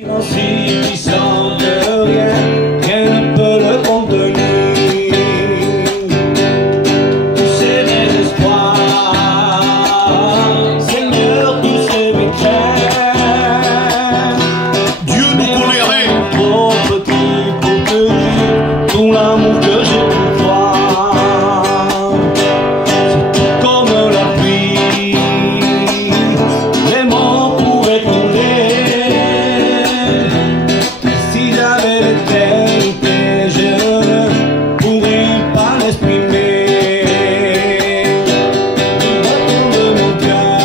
Si puissant que rien ne peut le contenir. Tous ces désespoirs, Seigneur, tous ces mécrains. Dieu nous connaît. Trop petit pour te dire tout l'amour que j'ai pour toi. C'est comme la pluie, les mots pourraient tomber. Si j'avais l'éternité, je ne pourrais pas l'exprimer. Au fond de mon cœur,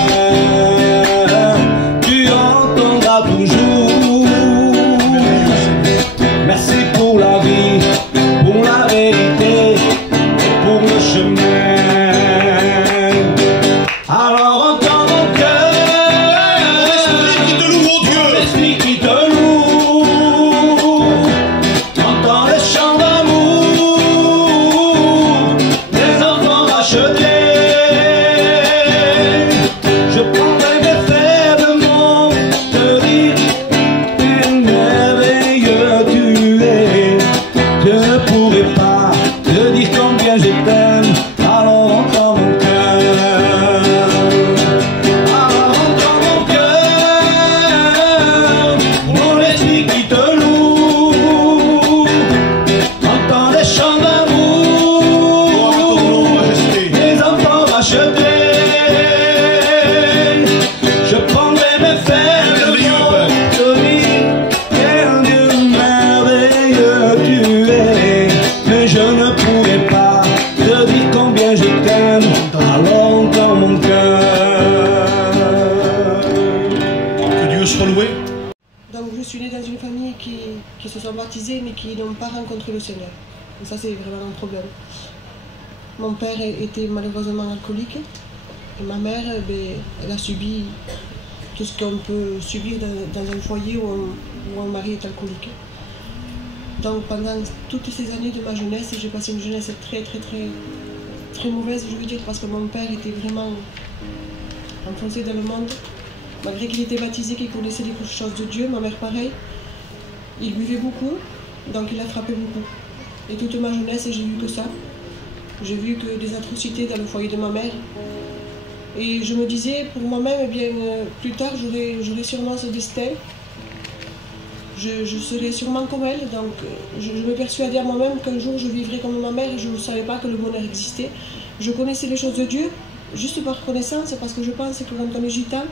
tu entendras toujours. Merci pour la vie, pour la vérité et pour le chemin. Alors entends mon cœur, L'esprit qui te loue, oh Dieu. l'esprit qui te loue. Entends les chants d'amour des enfants rachetés. Je prendrai mes faiblement te dire quel merveilleux tu es. Je ne pourrai pas te dire combien je t'aime. Alors entends mon cœur. Alors entends mon cœur, mon esprit qui te loue. Entends les chants d'amour des enfants rachetés. Je prendrai mes faiblements, te dire quel Dieu merveilleux tu es. Mais je ne pourrai pas te dire combien je t'aime. Alors entends mon cœur. Que Dieu soit loué. Donc je suis née dans une famille qui se sont baptisés mais qui n'ont pas rencontré le Seigneur. Et ça c'est vraiment un problème. Mon père était malheureusement alcoolique et ma mère elle a subi tout ce qu'on peut subir dans un foyer où un mari est alcoolique. Donc pendant toutes ces années de ma jeunesse, j'ai passé une jeunesse très mauvaise, je veux dire, parce que mon père était vraiment enfoncé dans le monde. Malgré qu'il était baptisé, qu'il connaissait les choses de Dieu, ma mère pareil, il buvait beaucoup, donc il a frappé beaucoup. Et toute ma jeunesse, j'ai vu que ça. J'ai vu que des atrocités dans le foyer de ma mère. Et je me disais, pour moi-même, eh bien, plus tard, j'aurai sûrement ce destin. Je serai sûrement comme elle, donc je me persuadais à moi-même qu'un jour je vivrai comme ma mère et je ne savais pas que le bonheur existait. Je connaissais les choses de Dieu, juste par connaissance, parce que je pense que quand on est gitan,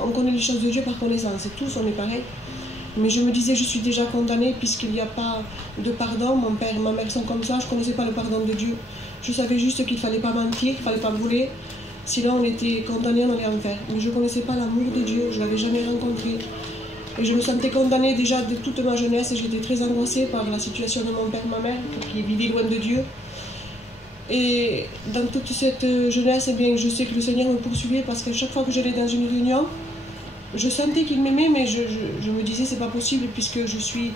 on connaît les choses de Dieu par connaissance, et tous on est pareil. Mais je me disais, je suis déjà condamnée puisqu'il n'y a pas de pardon, mon père et ma mère sont comme ça, je ne connaissais pas le pardon de Dieu. Je savais juste qu'il ne fallait pas mentir, qu'il ne fallait pas voler, sinon on était condamné, on allait en enfer. Mais je ne connaissais pas l'amour de Dieu, je ne l'avais jamais rencontré. Et je me sentais condamnée déjà de toute ma jeunesse et j'étais très angoissée par la situation de mon père et ma mère qui vivaient loin de Dieu. Et dans toute cette jeunesse, eh bien, je sais que le Seigneur me poursuivait parce que chaque fois que j'allais dans une réunion, je sentais qu'il m'aimait, mais je me disais c'est pas possible puisque je suis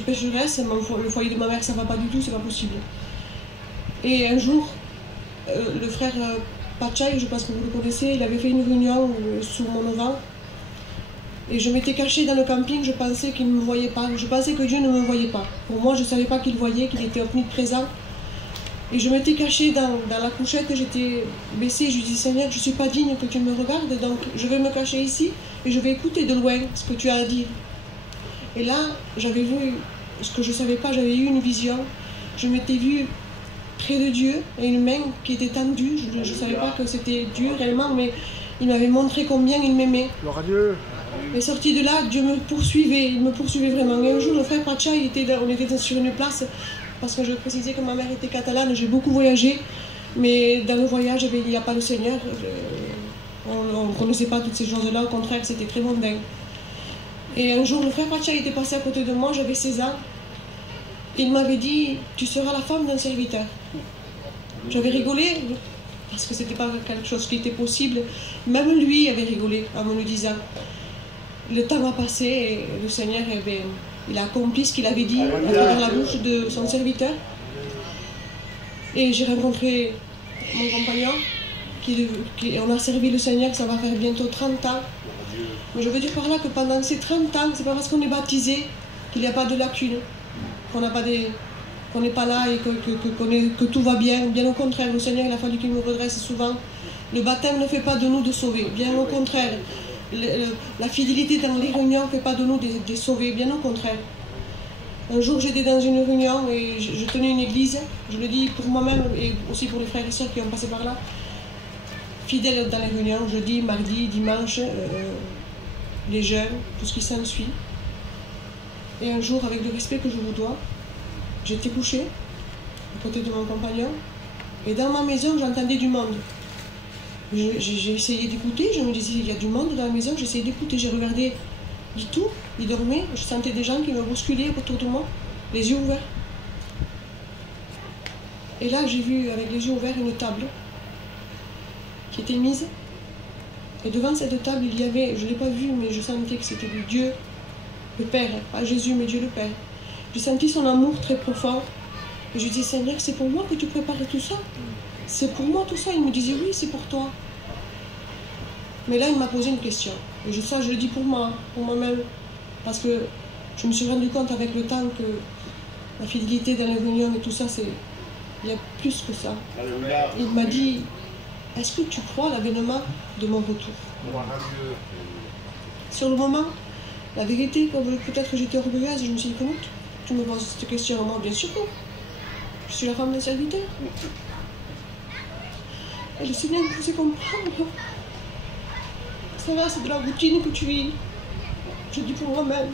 pécheresse, le foyer de ma mère ça va pas du tout, c'est pas possible. Et un jour, le frère Pachai, je pense que vous le connaissez, il avait fait une réunion sous mon auvent. Et je m'étais cachée dans le camping, je pensais qu'il ne me voyait pas, je pensais que Dieu ne me voyait pas. Pour moi, je ne savais pas qu'il voyait, qu'il était omniprésent. Et je m'étais cachée dans la couchette, j'étais baissée, je lui dis Seigneur, je ne suis pas digne que tu me regardes, donc je vais me cacher ici et je vais écouter de loin ce que tu as à dire. Et là, j'avais vu ce que je ne savais pas, j'avais eu une vision. Je m'étais vue près de Dieu et une main qui était tendue, je ne savais pas que c'était Dieu réellement, mais il m'avait montré combien il m'aimait. Gloire à Dieu. Et sorti de là, Dieu me poursuivait, il me poursuivait vraiment. Et un jour, le frère Pacha, on était sur une place, parce que je précisais que ma mère était catalane, j'ai beaucoup voyagé, mais dans le voyage, il n'y a pas le Seigneur. On ne connaissait pas toutes ces choses-là, au contraire, c'était très mondain. Et un jour, le frère Pacha était passé à côté de moi, j'avais 16 ans. Il m'avait dit, tu seras la femme d'un serviteur. J'avais rigolé, parce que c'était pas quelque chose qui était possible. Même lui avait rigolé en me le disant. Le temps a passé et le Seigneur il a accompli ce qu'il avait dit à travers la bouche de son serviteur. Et j'ai rencontré mon compagnon, on a servi le Seigneur, ça va faire bientôt 30 ans. Mais je veux dire par là que pendant ces 30 ans, c'est pas parce qu'on est baptisé qu'il n'y a pas de lacunes, qu'on n'est pas là et que tout va bien. Bien au contraire, le Seigneur, il a fallu qu'il me redresse souvent. Le baptême ne fait pas de nous de sauvés, bien au contraire. La fidélité dans les réunions ne fait pas de nous des sauvés, bien au contraire. Un jour, j'étais dans une réunion et je tenais une église, je le dis pour moi-même et aussi pour les frères et sœurs qui ont passé par là, fidèles dans les réunions, jeudi, mardi, dimanche, les jeûnes, tout ce qui s'ensuit. Et un jour, avec le respect que je vous dois, j'étais couchée à côté de mon compagnon et dans ma maison, j'entendais du monde. J'ai essayé d'écouter, je me disais, il y a du monde dans la maison, j'ai essayé d'écouter, j'ai regardé du tout, il dormait, je sentais des gens qui me bousculaient autour de moi, les yeux ouverts. Et là, j'ai vu avec les yeux ouverts une table qui était mise. Et devant cette table, il y avait, je ne l'ai pas vu, mais je sentais que c'était Dieu, le Père, pas Jésus, mais Dieu le Père. J'ai senti son amour très profond. Et je disais, Seigneur, c'est pour moi que tu prépares tout ça? C'est pour moi tout ça? Il me disait, oui, c'est pour toi. Mais là, il m'a posé une question. Et ça, je le dis pour moi, pour moi-même. Parce que je me suis rendu compte avec le temps que la fidélité dans les réunions et tout ça, il y a plus que ça. Il m'a dit, est-ce que tu crois à l'avènement de mon retour? Sur le moment, la vérité, peut-être que j'étais orgueilleuse, je me suis dit, comment tu me poses cette question à moi? Bien sûr que je suis la femme d'un serviteur. Et le Seigneur me faisait comprendre. Ça va, c'est de la routine que tu vis. Je dis pour moi-même.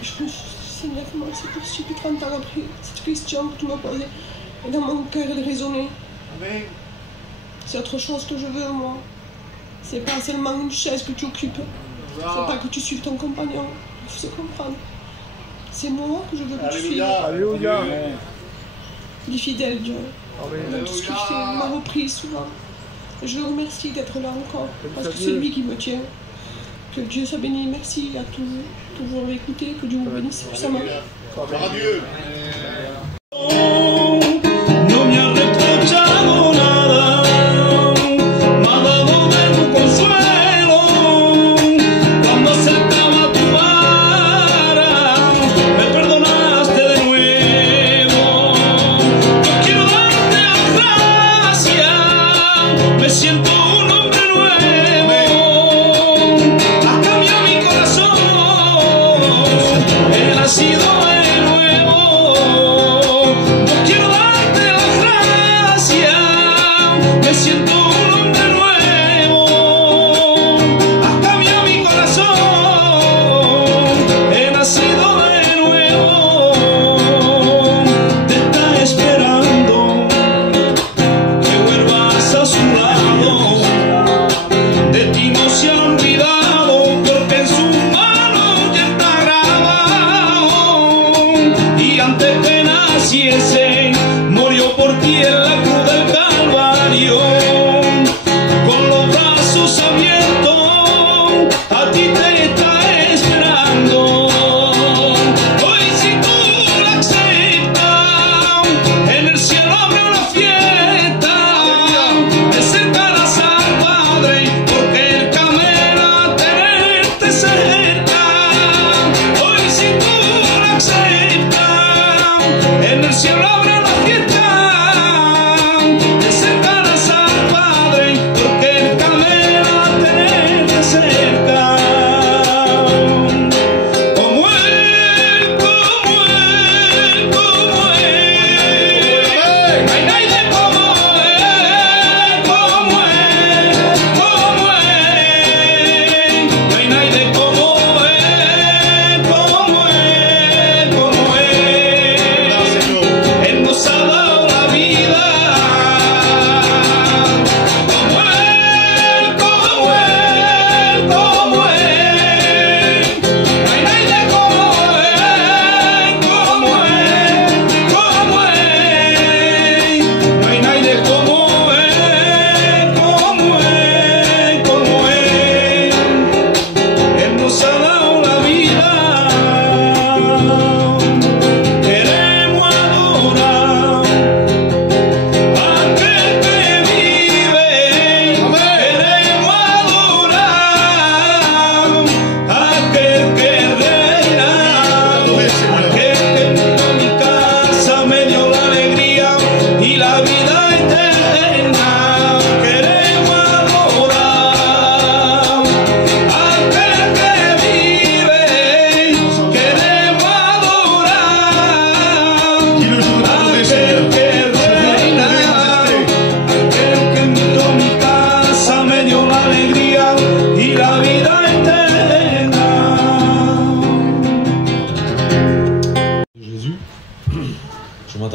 Je me suis dit, Seigneur, comment c'est possible 30 ans après cette question que tu m'as posée? Et dans mon cœur, elle résonnait. C'est autre chose que je veux, moi. C'est pas seulement une chaise que tu occupes. C'est pas que tu suives ton compagnon. Il faut se comprendre. C'est moi que je veux que tu suives. Alléluia. Il est fidèle, Dieu. Dans tout ce qu'il fait, il m'a repris souvent. Et je le remercie d'être là encore. Parce que c'est lui qui me tient. Que Dieu soit béni. Merci à tous. Toujours l'écouter. Que Dieu vous bénisse puissamment. Gloire à Dieu. No me ha reprochado nada, me ha dado de tu consuelo. Cuando acercaba tu vara, me perdonaste de nuevo. Yo quiero darte las gracias, me siento un hombre nuevo. Has cambiado mi corazón, he nacido de nuevo. Me siento un hombre nuevo, has cambiado mi corazón, he nacido de nuevo. Te está esperando que vuelvas a su lado, de ti no se ha olvidado, porque en su mano ya está grabado.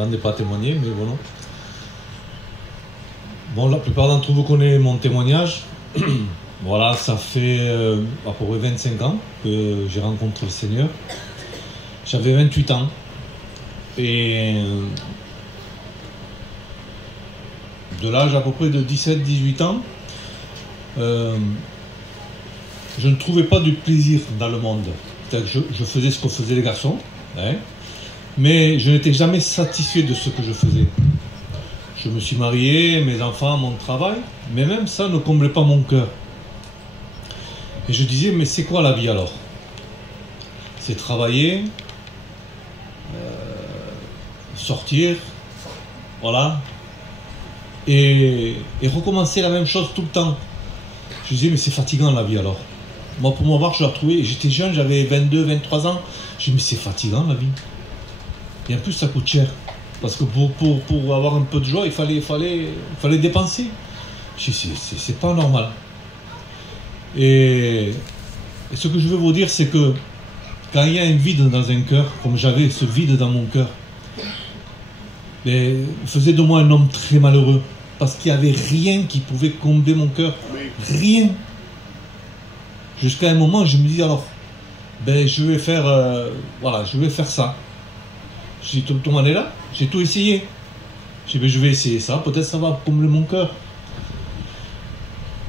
m'attendais pas à témoigner, mais voilà. Bon, la plupart d'entre vous connaissent mon témoignage. Voilà, ça fait à peu près 25 ans que j'ai rencontré le Seigneur. J'avais 28 ans. Et de l'âge à peu près de 17-18 ans, je ne trouvais pas du plaisir dans le monde. C'est-à-dire que je faisais ce que faisaient les garçons, hein, mais je n'étais jamais satisfait de ce que je faisais. Je me suis marié, mes enfants, mon travail, mais même ça ne comblait pas mon cœur. Et je disais, mais c'est quoi la vie alors? C'est travailler, sortir, voilà, et recommencer la même chose tout le temps. Je disais, mais c'est fatigant la vie alors. Moi, pour m'avoir, je la trouvais, j'étais jeune, j'avais 22, 23 ans, je disais, mais c'est fatigant la vie. Et en plus, ça coûte cher. Parce que pour avoir un peu de joie, il fallait dépenser. Je dis, c'est pas normal. Et ce que je veux vous dire, c'est que quand il y a un vide dans un cœur, comme j'avais ce vide dans mon cœur, faisait de moi un homme très malheureux. Parce qu'il n'y avait rien qui pouvait combler mon cœur. Rien. Jusqu'à un moment, je me dis alors, je vais faire, je vais faire ça. Je dis, tout le monde est là, j'ai tout essayé. Je dis, je vais essayer ça, peut-être ça va combler mon cœur.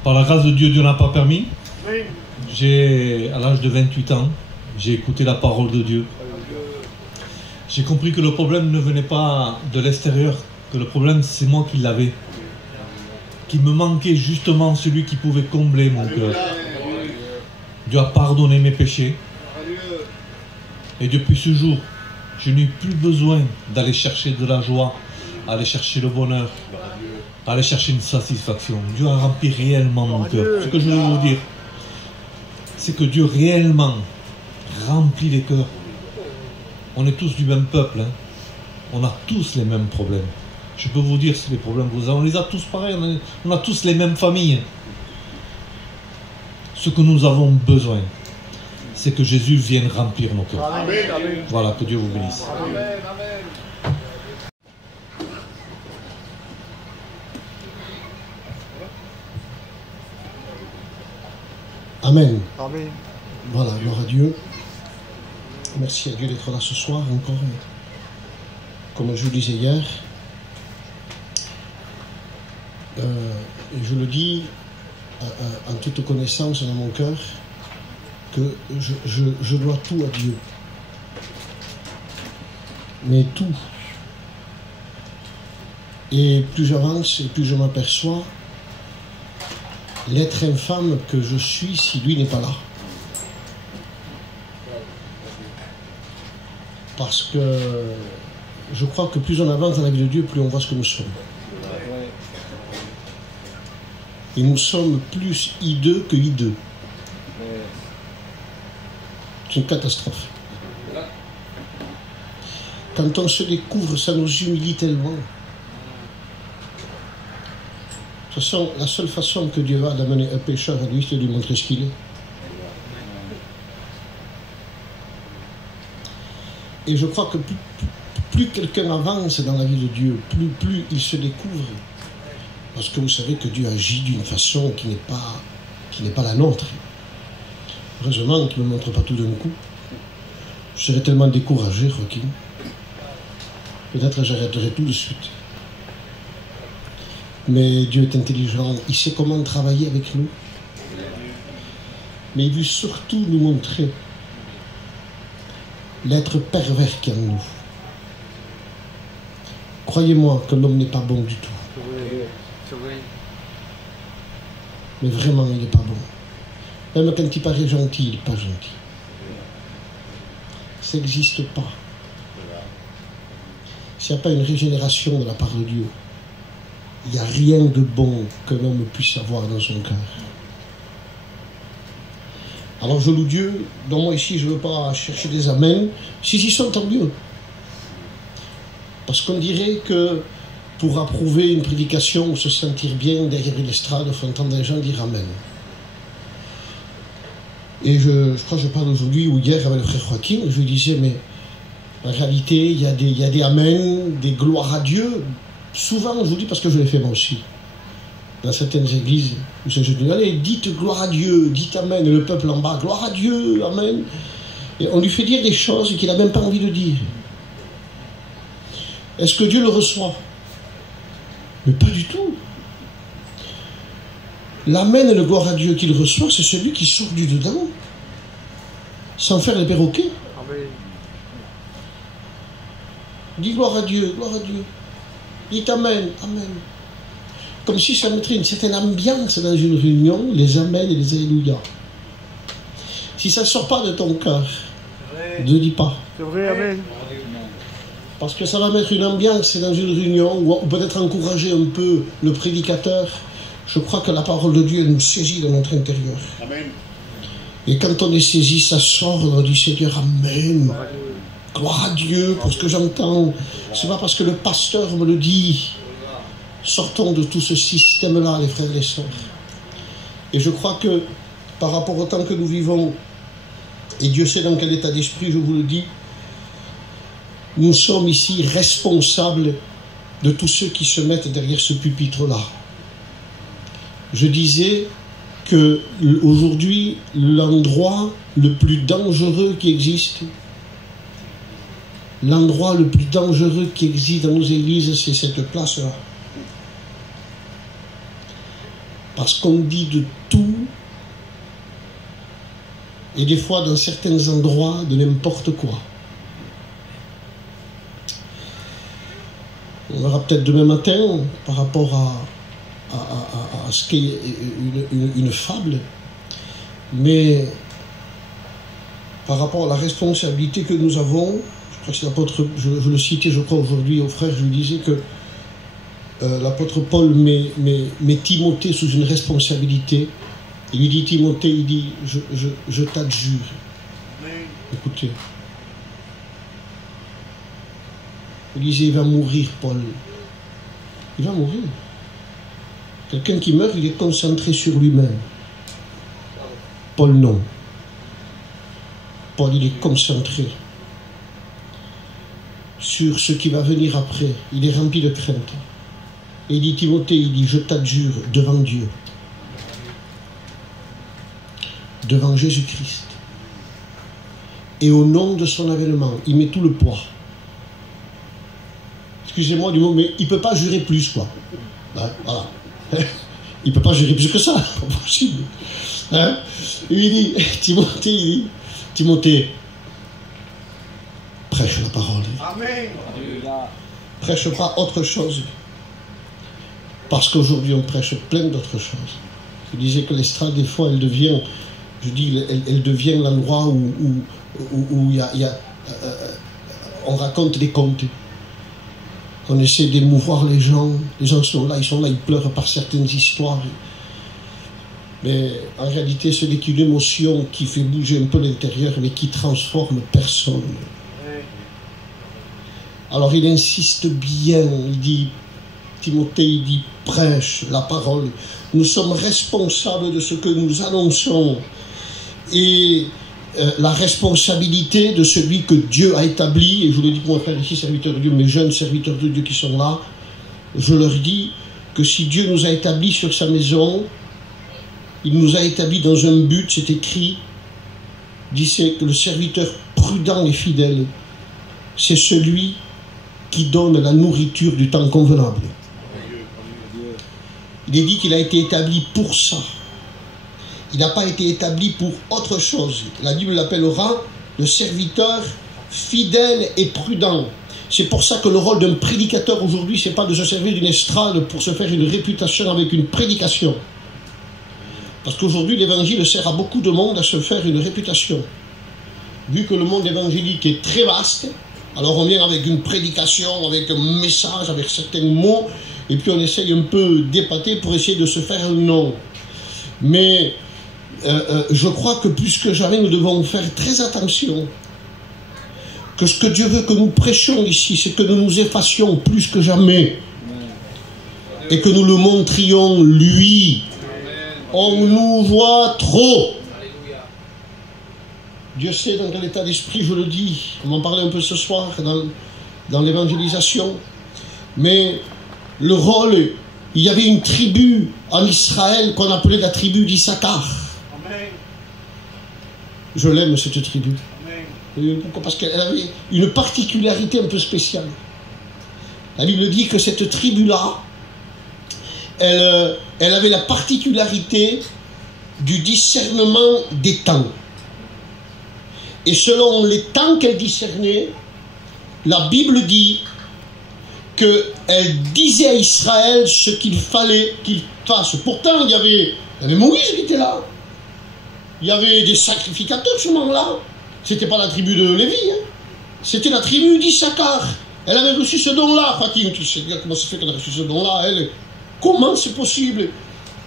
Par la grâce de Dieu, Dieu n'a pas permis. À l'âge de 28 ans, j'ai écouté la parole de Dieu. J'ai compris que le problème ne venait pas de l'extérieur, que le problème c'est moi qui l'avais. Qu'il me manquait justement celui qui pouvait combler mon cœur. Dieu a pardonné mes péchés. Et depuis ce jour, je n'ai plus besoin d'aller chercher de la joie, aller chercher le bonheur, aller chercher une satisfaction. Dieu a rempli réellement mon cœur. Ce que je veux vous dire, c'est que Dieu réellement remplit les cœurs. On est tous du même peuple, hein. On a tous les mêmes problèmes. Je peux vous dire si les problèmes vous avez, on les a tous pareils, on a tous les mêmes familles. Ce que nous avons besoin, c'est que Jésus vienne remplir nos cœurs. Amen. Voilà, que Dieu vous bénisse. Amen. Amen. Amen. Voilà, gloire à Dieu. Merci à Dieu d'être là ce soir encore. Comme je vous disais hier, je le dis en toute connaissance dans mon cœur, que je dois tout à Dieu. Mais tout. Et plus j'avance et plus je m'aperçois l'être infâme que je suis si lui n'est pas là. Parce que je crois que plus on avance dans la vie de Dieu, plus on voit ce que nous sommes. Et nous sommes plus hideux que hideux. C'est une catastrophe. Quand on se découvre, ça nous humilie tellement. De toute façon, la seule façon que Dieu a d'amener un pécheur à lui, c'est de lui montrer ce qu'il est. Et je crois que plus quelqu'un avance dans la vie de Dieu, plus il se découvre. Parce que vous savez que Dieu agit d'une façon qui n'est pas la nôtre. Heureusement qu'il ne me montre pas tout d'un coup. Je serais tellement découragé, Joachim. Peut-être j'arrêterai tout de suite. Mais Dieu est intelligent, il sait comment travailler avec nous. Mais il veut surtout nous montrer l'être pervers qu'il y a en nous. Croyez-moi que l'homme n'est pas bon du tout. Mais vraiment, il n'est pas bon. Même quand il paraît gentil, il n'est pas gentil. Ça n'existe pas. S'il n'y a pas une régénération de la part de Dieu, il n'y a rien de bon qu'un homme puisse avoir dans son cœur. Alors je loue Dieu, donc moi ici je ne veux pas chercher des amens. S'ils y sont, tant mieux. Parce qu'on dirait que pour approuver une prédication ou se sentir bien derrière l'estrade, il faut entendre des gens dire amen. Et je crois que je parle aujourd'hui ou hier avec le frère Joachim, je lui disais, mais En réalité, il y a des amens, des gloires à Dieu. Souvent, je vous dis parce que je l'ai fait moi aussi. Dans certaines églises, où je dis, allez, dites gloire à Dieu, dites amen, et le peuple en bas, gloire à Dieu, amen. Et on lui fait dire des choses qu'il n'a même pas envie de dire. Est-ce que Dieu le reçoit? Mais pas du tout. L'amen et le gloire à Dieu qu'il reçoit, c'est celui qui sort du dedans, sans faire les perroquets. Amen. Dis gloire à Dieu, gloire à Dieu. Dites amen, amen. Comme si ça mettrait une certaine ambiance dans une réunion, les amens et les alléluia. Si ça ne sort pas de ton cœur, ne dis pas. C'est vrai, amen. Parce que ça va mettre une ambiance dans une réunion, ou peut-être encourager un peu le prédicateur. Je crois que la parole de Dieu nous saisit dans notre intérieur. Amen. Et quand on est saisi, ça sort, on dit Seigneur, amen. Gloire à Dieu pour ce que j'entends. C'est pas parce que le pasteur me le dit. Sortons de tout ce système-là, les frères et les sœurs. Et je crois que par rapport au temps que nous vivons, et Dieu sait dans quel état d'esprit, je vous le dis, nous sommes ici responsables de tous ceux qui se mettent derrière ce pupitre-là. Je disais que aujourd'hui, l'endroit le plus dangereux qui existe, dans nos églises, c'est cette place-là. Parce qu'on dit de tout, et des fois, dans certains endroits, de n'importe quoi. On verra peut-être demain matin, par rapport à ce qu'est une fable, mais par rapport à la responsabilité que nous avons, je crois que c'est l'apôtre, je le citais, je crois, aujourd'hui au frère, je lui disais que l'apôtre Paul met Timothée sous une responsabilité. Il lui dit, Timothée, il dit, je t'adjure. Écoutez. Il disait, il va mourir, Paul. Il va mourir. Quelqu'un qui meurt, il est concentré sur lui-même. Paul, non. Paul, il est concentré sur ce qui va venir après. Il est rempli de crainte. Et il dit, Timothée, il dit, je t'adjure devant Dieu, devant Jésus-Christ, et au nom de son avènement, il met tout le poids. Excusez-moi du mot, mais il ne peut pas jurer plus, quoi. Hein, voilà. Il ne peut pas jurer plus que ça, pas possible. Hein? Et il dit, Timothée, prêche la parole. Amen. Prêche pas autre chose. Parce qu'aujourd'hui, on prêche plein d'autres choses. Je disais que l'estrade, des fois, elle devient, elle devient l'endroit où on raconte des contes. On essaie d'émouvoir les gens. Les gens sont là, ils pleurent par certaines histoires. Mais en réalité, ce n'est qu'une émotion qui fait bouger un peu l'intérieur, mais qui transforme personne. Alors il insiste bien, il dit, Timothée, il dit, prêche la parole. Nous sommes responsables de ce que nous annonçons. Et la responsabilité de celui que Dieu a établi, et je vous le dis pour mon frère ici, serviteur de Dieu, mes jeunes serviteurs de Dieu qui sont là, je leur dis que si Dieu nous a établis sur sa maison, il nous a établis dans un but, c'est écrit, disait que le serviteur prudent et fidèle, c'est celui qui donne la nourriture du temps convenable. Il est dit qu'il a été établi pour ça. Il n'a pas été établi pour autre chose. La Bible l'appellera le serviteur fidèle et prudent. C'est pour ça que le rôle d'un prédicateur aujourd'hui, ce n'est pas de se servir d'une estrade pour se faire une réputation avec une prédication. Parce qu'aujourd'hui, l'évangile sert à beaucoup de monde à se faire une réputation. Vu que le monde évangélique est très vaste, alors on vient avec une prédication, avec un message, avec certains mots, et puis on essaye un peu d'épater pour essayer de se faire un nom. Mais je crois que plus que jamais, nous devons faire très attention. Que ce que Dieu veut que nous prêchions ici, c'est que nous nous effacions plus que jamais. Et que nous le montrions, lui. On nous voit trop. Dieu sait dans quel état d'esprit je le dis. On en parlait un peu ce soir dans l'évangélisation. Mais le rôle, il y avait une tribu en Israël qu'on appelait la tribu d'Issachar. Je l'aime cette tribu. Pourquoi? Parce qu'elle avait une particularité un peu spéciale. La Bible dit que cette tribu-là, elle avait la particularité du discernement des temps. Et selon les temps qu'elle discernait, la Bible dit qu'elle disait à Israël ce qu'il fallait qu'il fasse. Pourtant, il y avait Moïse qui était là. Il y avait des sacrificateurs à ce moment-là. C'était pas la tribu de Lévi, hein. C'était la tribu d'Issachar. Elle avait reçu ce don-là. Fatim, tu sais comment ça fait qu'elle a reçu ce don-là, elle? Comment c'est possible?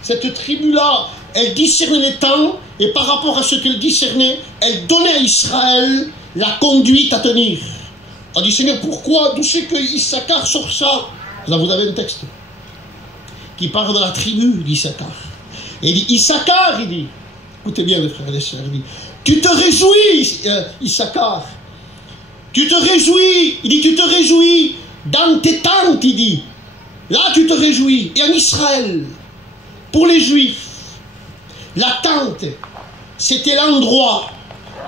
Cette tribu-là, elle discernait les temps, et par rapport à ce qu'elle discernait, elle donnait à Israël la conduite à tenir. On dit, Seigneur, pourquoi? D'où c'est que Issachar sort ça? Là, vous avez un texte qui parle de la tribu d'Issachar. Et il dit, Issachar, il dit, écoutez bien les frères et les sœurs, il dit, tu te réjouis, Issachar, tu te réjouis, il dit, tu te réjouis dans tes tentes, il dit, là tu te réjouis. Et en Israël, pour les Juifs, la tente, c'était l'endroit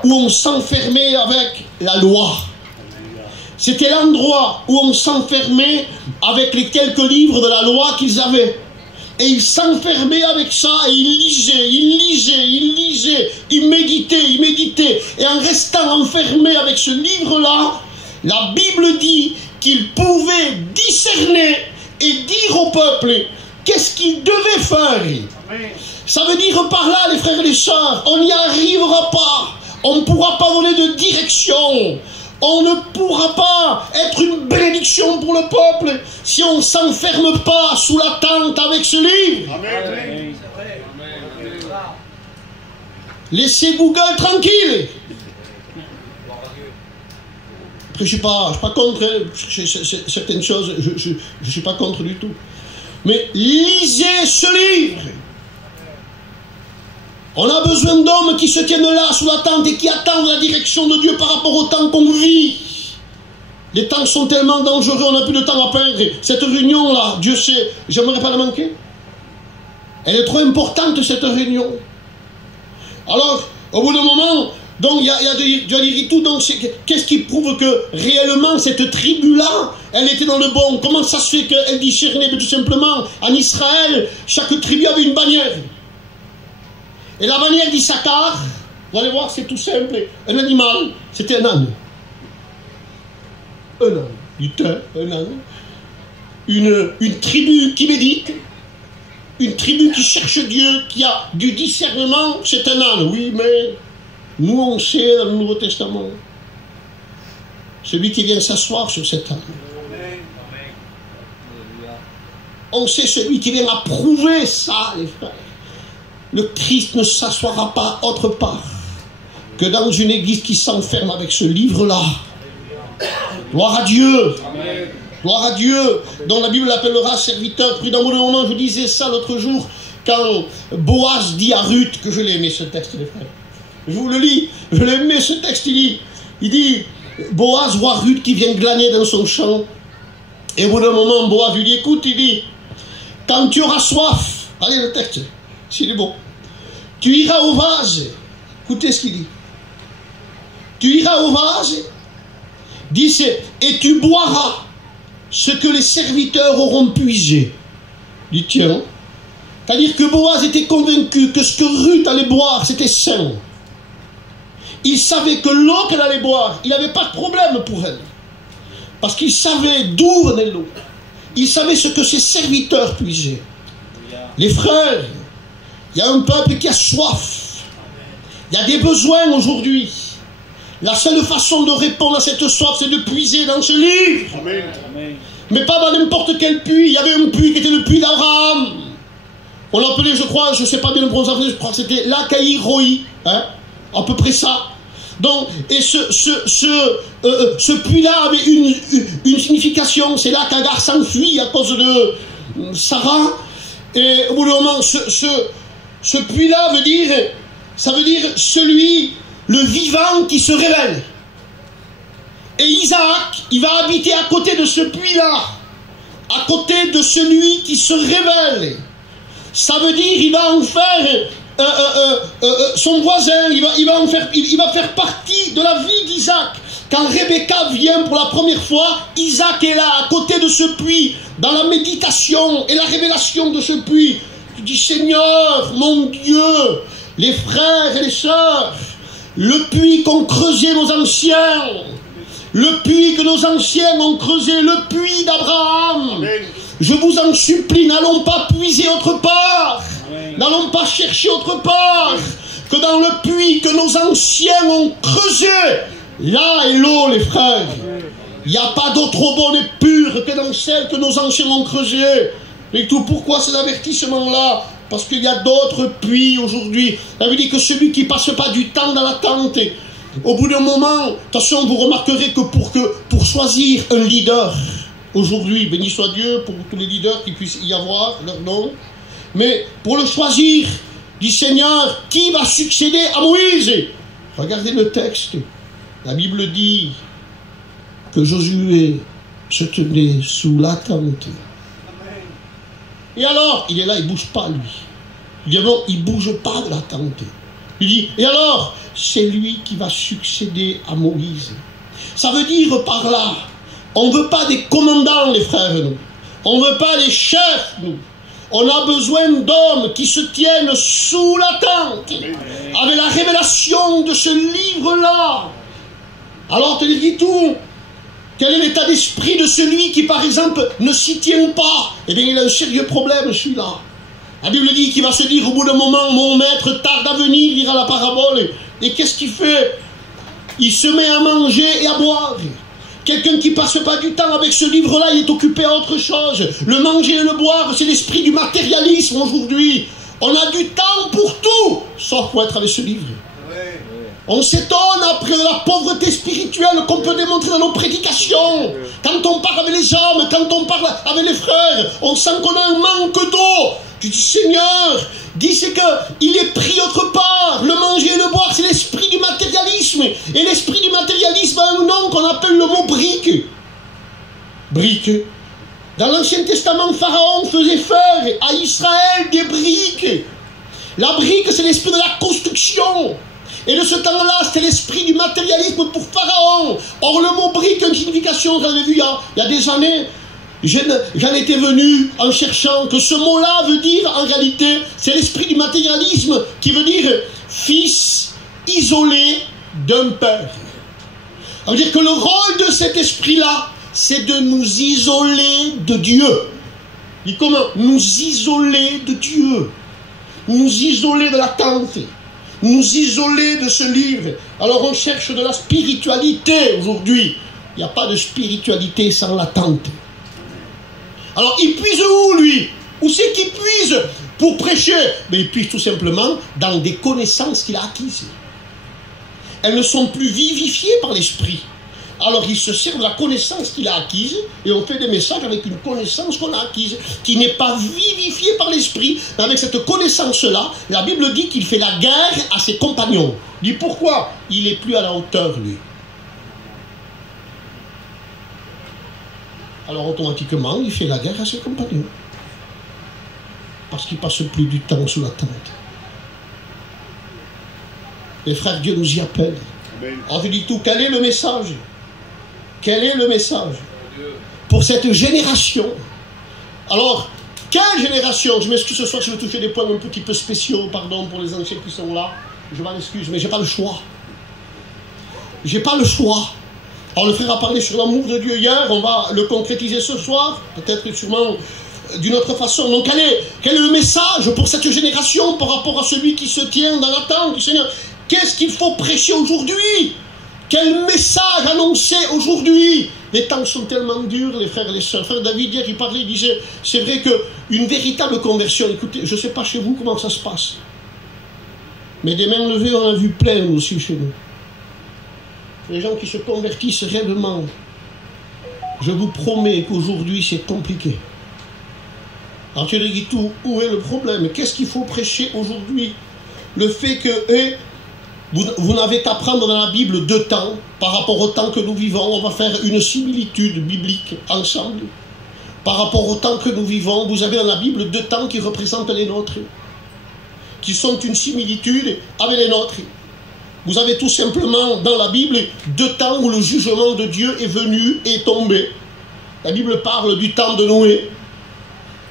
où on s'enfermait avec la loi. C'était l'endroit où on s'enfermait avec les quelques livres de la loi qu'ils avaient. Et ils s'enfermaient avec ça et ils lisaient, ils méditaient. Et en restant enfermés avec ce livre-là, la Bible dit qu'ils pouvaient discerner et dire au peuple qu'est-ce qu'ils devaient faire. Ça veut dire par là, les frères et les sœurs, on n'y arrivera pas. On ne pourra pas donner de direction. On ne pourra pas être une bénédiction pour le peuple si on ne s'enferme pas sous la tente avec ce livre. Amen. Laissez Google tranquille. Après, je ne suis pas contre certaines choses, je ne suis pas contre du tout. Mais lisez ce livre. On a besoin d'hommes qui se tiennent là sous la tente et qui attendent la direction de Dieu par rapport au temps qu'on vit. Les temps sont tellement dangereux, on n'a plus de temps à perdre. Cette réunion-là, Dieu sait, j'aimerais pas la manquer. Elle est trop importante, cette réunion. Alors, au bout d'un moment, donc il y a de tout. Donc, qu'est-ce qui prouve que réellement cette tribu-là, elle était dans le bon? Comment ça se fait qu'elle discernait? Tout simplement, en Israël, chaque tribu avait une bannière. Et la bannière d'Issachar, vous allez voir, c'est tout simple. Un animal, c'était un âne. Un âne. Du thym, un âne. Une tribu qui médite. Une tribu qui cherche Dieu, qui a du discernement, c'est un âne. Oui, mais nous, on sait dans le Nouveau Testament. Celui qui vient s'asseoir sur cet âne. On sait celui qui vient approuver ça, les frères. Le Christ ne s'assoira pas autre part que dans une église qui s'enferme avec ce livre-là. Gloire à Dieu. Amen. Gloire à Dieu, dont la Bible l'appellera serviteur prudent. Au moment, je disais ça l'autre jour, quand Boaz dit à Ruth, que je l'ai aimé ce texte, les frères. Je vous le lis, je l'ai aimé ce texte, il dit, Boaz voit Ruth qui vient glaner dans son champ. Et au bout d'un moment, Boaz lui dit, écoute, il dit, quand tu auras soif, allez le texte, s'il est bon. Tu iras au vase. Écoutez ce qu'il dit. Tu iras au vase. Dit, et tu boiras ce que les serviteurs auront puisé. Dit, tiens. C'est-à-dire que Boaz était convaincu que ce que Ruth allait boire, c'était sain. Il savait que l'eau qu'elle allait boire, il n'avait pas de problème pour elle. Parce qu'il savait d'où venait l'eau. Il savait ce que ses serviteurs puisaient. Les frères, il y a un peuple qui a soif. Il y a des besoins aujourd'hui. La seule façon de répondre à cette soif, c'est de puiser dans ce livre. Amen. Mais pas dans n'importe quel puits. Il y avait un puits qui était le puits d'Abraham. On l'appelait, je crois, je ne sais pas bien le prononcer, je crois que c'était l'Akaï Roi. Hein, à peu près ça. Donc, et ce puits-là avait une signification. C'est là qu'Agar s'enfuit à cause de Sarah. Et au bout d'un moment, ce puits-là veut dire, ça veut dire celui le vivant qui se révèle. Et Isaac, il va habiter à côté de ce puits-là, à côté de celui qui se révèle. Ça veut dire il va en faire son voisin, il va faire partie de la vie d'Isaac. Quand Rebecca vient pour la première fois, Isaac est là, à côté de ce puits, dans la méditation et la révélation de ce puits. Tu dis, Seigneur, mon Dieu, les frères et les sœurs, le puits qu'ont creusé nos anciens, le puits que nos anciens ont creusé, le puits d'Abraham. Je vous en supplie, n'allons pas puiser autre part, n'allons pas chercher autre part que dans le puits que nos anciens ont creusé. Là est l'eau, les frères. Il n'y a pas d'autre eau bonne et pure que dans celle que nos anciens ont creusée. Et tout, pourquoi ces avertissements-là? Parce qu'il y a d'autres puits aujourd'hui. Ça veut dire que celui qui ne passe pas du temps dans l'attente, au bout d'un moment, attention, vous remarquerez que pour choisir un leader, aujourd'hui, béni soit Dieu pour tous les leaders qui puissent y avoir leur nom, mais pour le choisir, dit Seigneur, qui va succéder à Moïse? Regardez le texte. La Bible dit que Josué se tenait sous la tente. Et alors, il est là, il ne bouge pas, lui. Il dit non, il ne bouge pas de la tente. Il dit, et alors, c'est lui qui va succéder à Moïse. Ça veut dire par là, on ne veut pas des commandants, les frères, nous. On ne veut pas des chefs, nous. On a besoin d'hommes qui se tiennent sous la tente, avec la révélation de ce livre-là. Alors, tu dis tout. Quel est l'état d'esprit de celui qui, par exemple, ne s'y tient pas? Eh bien, il a un sérieux problème, celui-là. La Bible dit qu'il va se dire, au bout d'un moment, mon maître tarde à venir, il ira la parabole. Et qu'est-ce qu'il fait? Il se met à manger et à boire. Quelqu'un qui ne passe pas du temps avec ce livre-là, il est occupé à autre chose. Le manger et le boire, c'est l'esprit du matérialisme aujourd'hui. On a du temps pour tout, sauf pour être avec ce livre. On s'étonne après de la pauvreté spirituelle qu'on peut démontrer dans nos prédications. Quand on parle avec les hommes, quand on parle avec les frères, on sent qu'on a un manque d'eau. Tu dis, Seigneur, dis c'est qu'il est pris autre part. Le manger et le boire, c'est l'esprit du matérialisme. Et l'esprit du matérialisme a un nom qu'on appelle le mot brique. Brique. Dans l'Ancien Testament, Pharaon faisait faire à Israël des briques. La brique, c'est l'esprit de la construction. Et de ce temps-là, c'était l'esprit du matérialisme pour Pharaon. Or, le mot brique a une signification, j'avais vu il y a des années. J'en étais venu en cherchant que ce mot-là veut dire, en réalité, c'est l'esprit du matérialisme qui veut dire fils isolé d'un père. Ça veut dire que le rôle de cet esprit-là, c'est de nous isoler de Dieu. Et comment? Nous isoler de Dieu. Nous isoler de la tente. Nous isoler de ce livre. Alors on cherche de la spiritualité aujourd'hui. Il n'y a pas de spiritualité sans la tente. Alors il puise où, lui? Où c'est qu'il puise pour prêcher? Mais il puise tout simplement dans des connaissances qu'il a acquises. Elles ne sont plus vivifiées par l'esprit. Alors il se sert de la connaissance qu'il a acquise et on fait des messages avec une connaissance qu'on a acquise, qui n'est pas vivifiée par l'esprit. Mais avec cette connaissance-là, la Bible dit qu'il fait la guerre à ses compagnons. Il dit pourquoi? Il n'est plus à la hauteur, lui. Alors automatiquement, il fait la guerre à ses compagnons. Parce qu'il ne passe plus du temps sous la tente. Les frères, Dieu nous y appelle. Alors je dis tout, quel est le message? Quel est le message pour cette génération? Alors, quelle génération? Je m'excuse ce soir, je vais toucher des points un petit peu spéciaux, pardon pour les anciens qui sont là. Je m'en excuse, mais je n'ai pas le choix. J'ai pas le choix. Alors le frère a parlé sur l'amour de Dieu hier, on va le concrétiser ce soir, peut-être sûrement d'une autre façon. Donc quel est le message pour cette génération par rapport à celui qui se tient dans l'attente du Seigneur? Qu'est-ce qu'il faut prêcher aujourd'hui? Quel message annoncer aujourd'hui? Les temps sont tellement durs, les frères et les sœurs. Frère David, hier, il parlait, il disait, c'est vrai qu'une véritable conversion, écoutez, je ne sais pas chez vous comment ça se passe, mais des mains levées, on a vu plein aussi chez nous. Les gens qui se convertissent réellement, je vous promets qu'aujourd'hui, c'est compliqué. Alors tu dis tout, où est le problème? Qu'est-ce qu'il faut prêcher aujourd'hui? Le fait que Vous n'avez qu'à prendre dans la Bible 2 temps, par rapport au temps que nous vivons. On va faire une similitude biblique ensemble. Par rapport au temps que nous vivons, vous avez dans la Bible 2 temps qui représentent les nôtres, qui sont une similitude avec les nôtres. Vous avez tout simplement dans la Bible 2 temps où le jugement de Dieu est venu et est tombé. La Bible parle du temps de Noé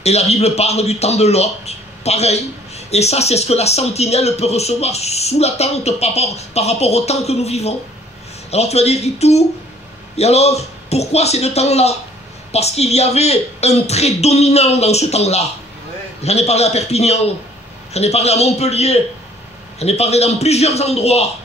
et la Bible parle du temps de Lot. Pareil. Et ça, c'est ce que la sentinelle peut recevoir sous la tente par rapport au temps que nous vivons. Alors tu vas dire, tout. Et alors, pourquoi ces 2 temps-là? Parce qu'il y avait un trait dominant dans ce temps-là. J'en ai parlé à Perpignan, j'en ai parlé à Montpellier, j'en ai parlé dans plusieurs endroits.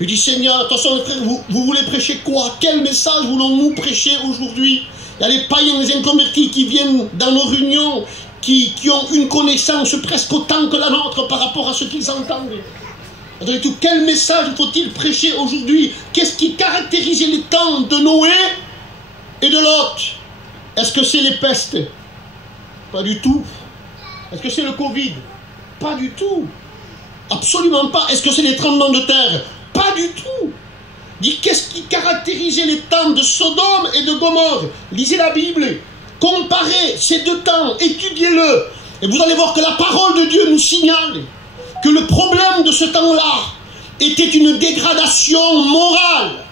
Je dis, Seigneur, attention frère, vous voulez prêcher quoi? Quel message voulons-nous prêcher aujourd'hui? Il y a les païens, les inconvertis qui viennent dans nos réunions, qui ont une connaissance presque autant que la nôtre par rapport à ce qu'ils entendent. Après tout, quel message faut-il prêcher aujourd'hui? Qu'est-ce qui caractérisait les temps de Noé et de Lot? Est-ce que c'est les pestes? Pas du tout. Est-ce que c'est le Covid? Pas du tout. Absolument pas. Est-ce que c'est les tremblements de terre? Pas du tout. Dit, qu'est-ce qui caractérisait les temps de Sodome et de Gomorrhe? Lisez la Bible. Comparez ces 2 temps, étudiez-le, et vous allez voir que la parole de Dieu nous signale que le problème de ce temps-là était une dégradation morale.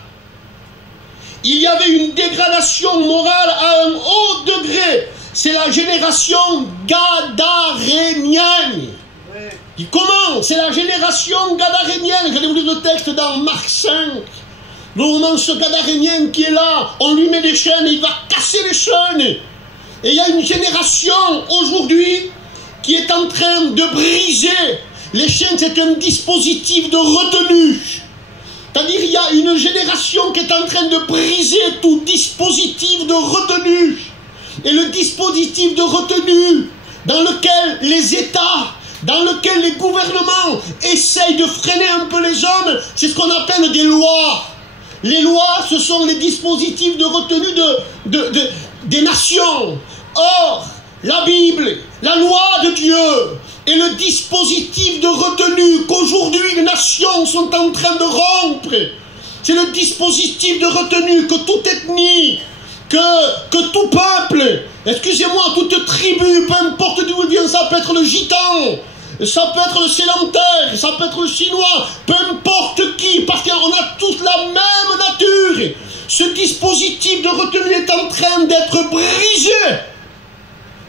Il y avait une dégradation morale à un haut degré. C'est la génération gadarénienne. Et comment? C'est la génération gadarénienne. J'allais vous lire le texte dans Marc 5. Le moment, ce gadarénien qui est là, on lui met des chaînes et il va casser les chaînes. Et il y a une génération aujourd'hui qui est en train de briser. Les chaînes, c'est un dispositif de retenue. C'est-à-dire il y a une génération qui est en train de briser tout dispositif de retenue. Et le dispositif de retenue dans lequel les États, dans lequel les gouvernements essayent de freiner un peu les hommes, c'est ce qu'on appelle des lois. Les lois, ce sont les dispositifs de retenue des nations. Or, la Bible, la loi de Dieu, est le dispositif de retenue qu'aujourd'hui les nations sont en train de rompre. C'est le dispositif de retenue que toute ethnie, que tout peuple, excusez-moi, toute tribu, peu importe d'où il vient, ça peut être le gitan, ça peut être le sédentaire, ça peut être le chinois, peu importe qui, parce qu'on a tous la même nature. Ce dispositif de retenue est en train d'être brisé.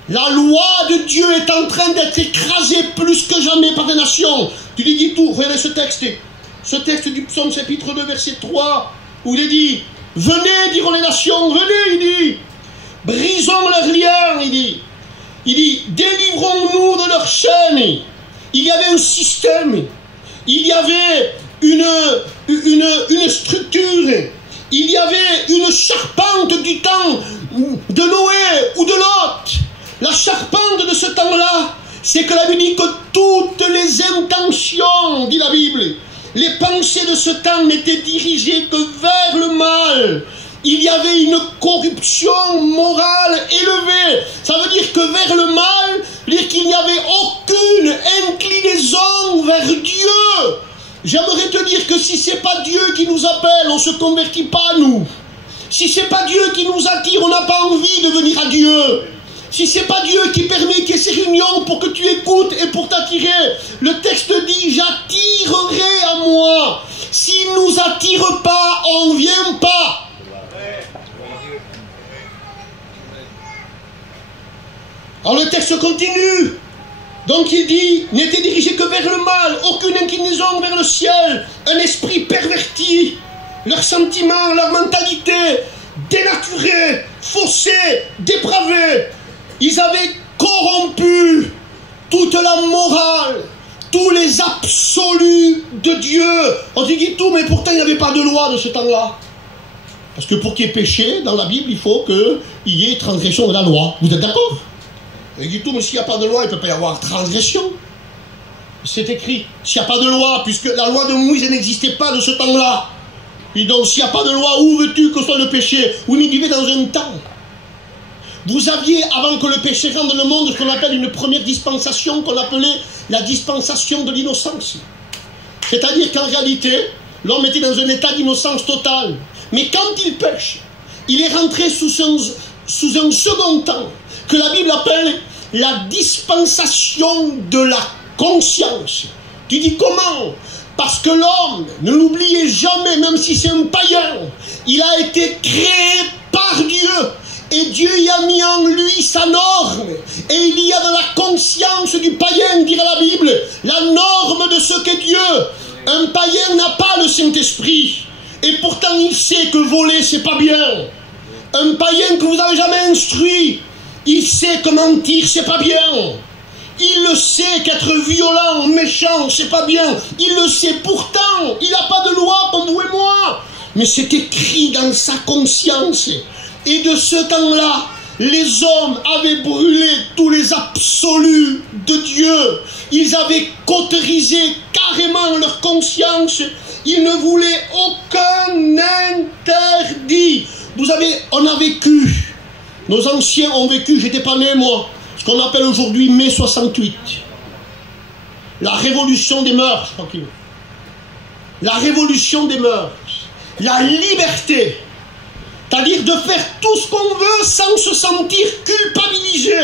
La loi de Dieu est en train d'être écrasée plus que jamais par les nations. Tu lui dis tout, regardez ce texte du psaume chapitre 2 verset 3, où il est dit, venez, diront les nations, venez, il dit, brisons leurs liens, il dit, délivrons-nous de leurs chaînes. Il y avait un système, il y avait une structure, il y avait une charpente du temps de Noé ou de Lot. La charpente de ce temps-là, c'est que la Bible dit que toutes les intentions, dit la Bible, les pensées de ce temps n'étaient dirigées que vers le mal. Il y avait une corruption morale élevée. Ça veut dire que vers le mal, dire qu'il n'y avait aucune inclinaison vers Dieu. J'aimerais te dire que si c'est pas Dieu qui nous appelle, on ne se convertit pas à nous. Si c'est pas Dieu qui nous attire, on n'a pas envie de venir à Dieu. Si c'est pas Dieu qui permet qu'il y ait ces réunions pour que tu écoutes et pour t'attirer, le texte dit, j'attirerai à moi. S'il ne nous attire pas, on ne vient pas. Alors le texte continue. Donc il dit, n'était dirigé que vers le mal, aucune inclinaison vers le ciel, un esprit perverti, leurs sentiments, leur mentalité, dénaturée, faussée, dépravée. Ils avaient corrompu toute la morale, tous les absolus de Dieu. On dit tout, mais pourtant il n'y avait pas de loi de ce temps-là. Parce que pour qu'il y ait péché, dans la Bible, il faut qu'il y ait transgression de la loi. Vous êtes d'accord? Il dit tout, mais s'il n'y a pas de loi, il ne peut pas y avoir transgression. C'est écrit, s'il n'y a pas de loi, puisque la loi de Moïse n'existait pas de ce temps-là. Et donc, s'il n'y a pas de loi, où veux-tu que soit le péché? Oui, mais il vivait dans un temps. Vous aviez, avant que le péché rentre dans le monde, ce qu'on appelle une première dispensation, qu'on appelait la dispensation de l'innocence. C'est-à-dire qu'en réalité, l'homme était dans un état d'innocence totale. Mais quand il pêche, il est rentré sous un second temps, que la Bible appelle la dispensation de la conscience. Tu dis comment? Parce que l'homme, ne l'oubliez jamais, même si c'est un païen, il a été créé par Dieu. Et Dieu y a mis en lui sa norme. Et il y a dans la conscience du païen, dira la Bible, la norme de ce qu'est Dieu. Un païen n'a pas le Saint-Esprit. Et pourtant il sait que voler c'est pas bien. Un païen que vous n'avez jamais instruit, il sait que mentir c'est pas bien. Il le sait qu'être violent, méchant, c'est pas bien. Il le sait, pourtant, il n'a pas de loi comme vous et moi. Mais c'est écrit dans sa conscience. Et de ce temps-là, les hommes avaient brûlé tous les absolus de Dieu. Ils avaient cautérisé carrément leur conscience. Ils ne voulaient aucun interdit. Vous savez, on a vécu. Nos anciens ont vécu, j'étais pas né moi. Ce qu'on appelle aujourd'hui mai 68. La révolution des mœurs, tranquille. La révolution des mœurs. La liberté. C'est-à-dire de faire tout ce qu'on veut sans se sentir culpabilisé.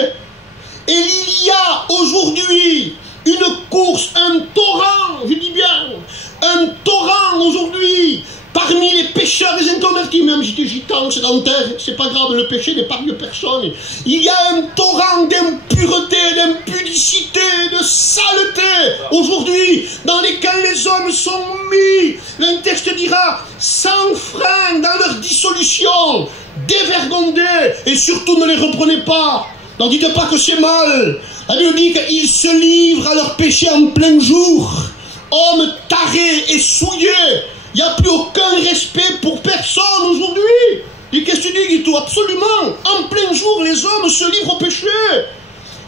Et il y a aujourd'hui une course, un torrent, je dis bien, un torrent aujourd'hui, parmi les pécheurs, les inconvertis, même j'étais gitan, sédentaire, c'est pas grave, le péché n'épargne personne. Il y a un torrent d'impureté, d'impudicité, de saleté, aujourd'hui, dans lesquels les hommes sont mis, le texte dira, sans frein dans leur dissolution, dévergondés, et surtout ne les reprenez pas. N'en dites pas que c'est mal. La Bible dit qu'ils se livrent à leur péché en plein jour. Hommes tarés et souillés. Il n'y a plus aucun respect pour personne aujourd'hui. Et qu'est-ce que tu dis, Guito? Absolument. En plein jour, les hommes se livrent au péché.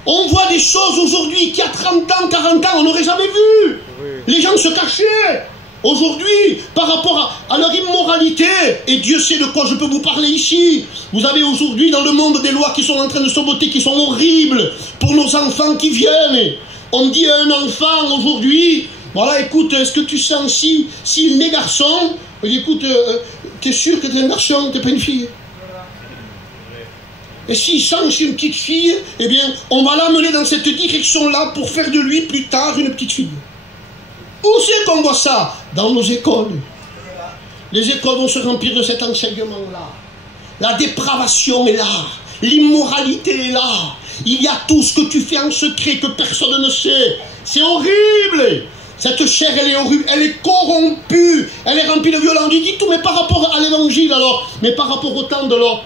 On voit des choses aujourd'hui qu'il y a 30 ans, 40 ans, on n'aurait jamais vu. Les gens se cachaient. Aujourd'hui, par rapport à leur immoralité, et Dieu sait de quoi je peux vous parler ici, vous avez aujourd'hui dans le monde des lois qui sont en train de se voter, qui sont horribles pour nos enfants qui viennent. On dit à un enfant aujourd'hui, voilà, écoute, est-ce que tu sens s'il est garçon, écoute, t'es sûr que t'es un garçon, t'es pas une fille? Et s'il sent que c'est une petite fille, eh bien, on va l'amener dans cette direction-là pour faire de lui plus tard une petite fille. Où c'est qu'on voit ça? Dans nos écoles. Les écoles vont se remplir de cet enseignement-là. La dépravation est là. L'immoralité est là. Il y a tout ce que tu fais en secret que personne ne sait. C'est horrible. Cette chair, elle est horrible. Elle est corrompue. Elle est remplie de violence. Il dit tout, mais par rapport à l'évangile alors, mais par rapport au temps de Lot.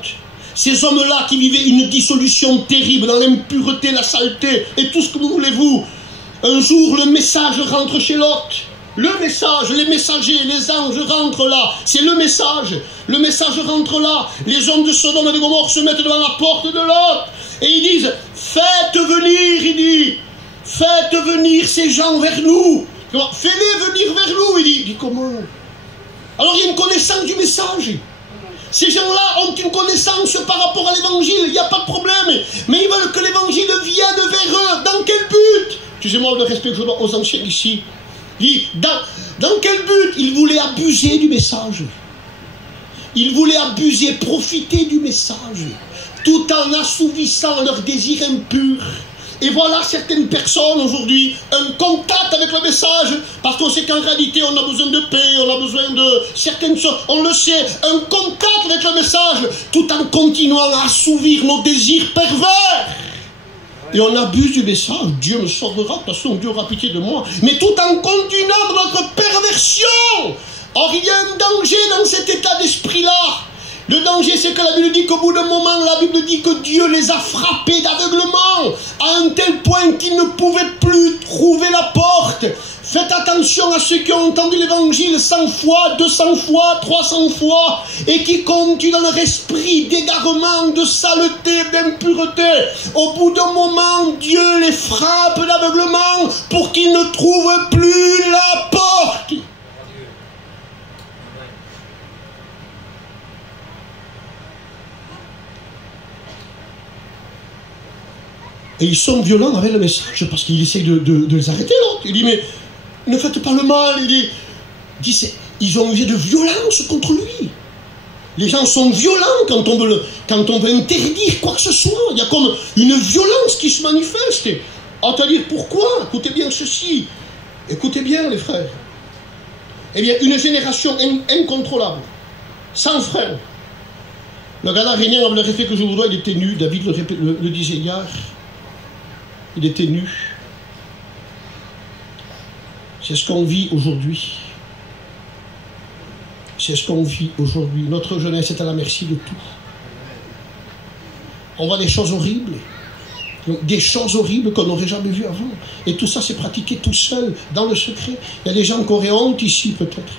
Ces hommes-là qui vivaient une dissolution terrible dans l'impureté, la saleté et tout ce que vous voulez-vous. Un jour, le message rentre chez Lot. Le message, les messagers, les anges rentrent là. C'est le message. Le message rentre là. Les hommes de Sodome et de Gomorrhe se mettent devant la porte de Lot. Et ils disent, faites venir, il dit. Faites venir ces gens vers nous. Fais-les venir vers nous, il dit comment? Alors il y a une connaissance du message. Ces gens-là ont une connaissance par rapport à l'évangile. Il n'y a pas de problème. Mais ils veulent que l'évangile vienne vers eux. Dans quel but? Excusez-moi le respect que je dois aux anciens ici. Dans quel but? Ils voulaient abuser du message. Ils voulaient abuser, profiter du message, tout en assouvissant leurs désirs impurs. Et voilà certaines personnes aujourd'hui, un contact avec le message, parce qu'on sait qu'en réalité on a besoin de paix, on a besoin de certaines choses, on le sait, un contact avec le message, tout en continuant à assouvir nos désirs pervers. Et on abuse du message. Dieu me sauvera, de toute façon Dieu aura pitié de moi. Mais tout en continuant dans notre perversion. Or il y a un danger dans cet état d'esprit-là. Le danger, c'est que la Bible dit qu'au bout d'un moment, la Bible dit que Dieu les a frappés d'aveuglement à un tel point qu'ils ne pouvaient plus trouver la porte. Faites attention à ceux qui ont entendu l'évangile 100 fois, 200 fois, 300 fois et qui continuent dans leur esprit d'égarement, de saleté, d'impureté. Au bout d'un moment, Dieu les frappe d'aveuglement pour qu'ils ne trouvent plus la porte. Et ils sont violents avec le message parce qu'il essaye de les arrêter, l'autre. Il dit, ne faites pas le mal. Il dit ils ont usé de violence contre lui. Les gens sont violents quand on veut interdire quoi que ce soit. Il y a comme une violence qui se manifeste. À dire pourquoi? Écoutez bien ceci. Écoutez bien les frères. Eh bien, une génération incontrôlable, sans frein. Le Gadarénien avait le référé que je vous dois, il était nu. David le disait hier. Il était nu. C'est ce qu'on vit aujourd'hui. C'est ce qu'on vit aujourd'hui. Notre jeunesse est à la merci de tout. On voit des choses horribles. Des choses horribles qu'on n'aurait jamais vues avant. Et tout ça, c'est pratiqué tout seul, dans le secret. Il y a des gens qui auraient honte ici, peut-être.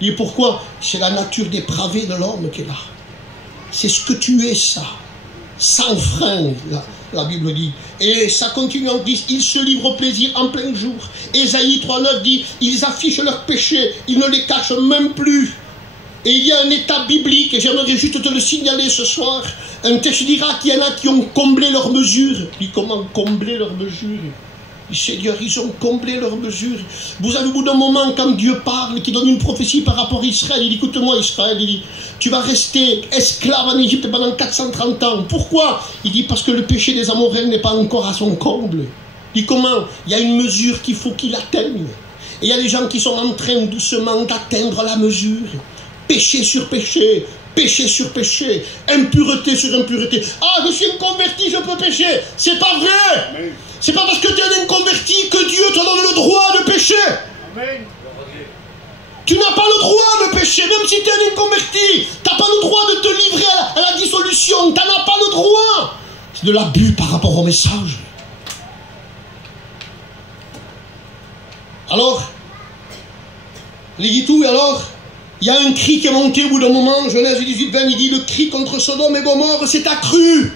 Et pourquoi? C'est la nature dépravée de l'homme qui est là. C'est ce que tu es, ça. Sans frein, la Bible dit. Et ça continue en disant, ils se livrent au plaisir en plein jour. Ésaïe 3,9 dit, ils affichent leurs péchés, ils ne les cachent même plus. Et il y a un état biblique, et j'aimerais juste te le signaler ce soir. Un texte dira qu'il y en a qui ont comblé leurs mesures. Il dit, comment combler leurs mesures? Il dit, Seigneur, ils ont comblé leurs mesures. Vous avez au bout d'un moment, quand Dieu parle, qui donne une prophétie par rapport à Israël, il dit, écoute-moi Israël, il dit, tu vas rester esclave en Égypte pendant 430 ans. Pourquoi? Il dit, parce que le péché des Amoréens n'est pas encore à son comble. Il dit, comment? Il y a une mesure qu'il faut qu'il atteigne. Et il y a des gens qui sont en train doucement d'atteindre la mesure. Péché sur péché, péché sur péché, impureté sur impureté. Ah, je suis inconverti, je peux pécher. C'est pas vrai. C'est pas parce que tu es un inconverti que Dieu te donne le droit de pécher. Amen. Tu n'as pas le droit de pécher, même si tu es un inconverti. Tu n'as pas le droit de te livrer à la dissolution. Tu n'en as pas le droit. C'est de l'abus par rapport au message. Alors, il dit tout, et alors il y a un cri qui est monté au bout d'un moment, Genèse 18-20, il dit, le cri contre Sodome et Gomorrhe s'est accru.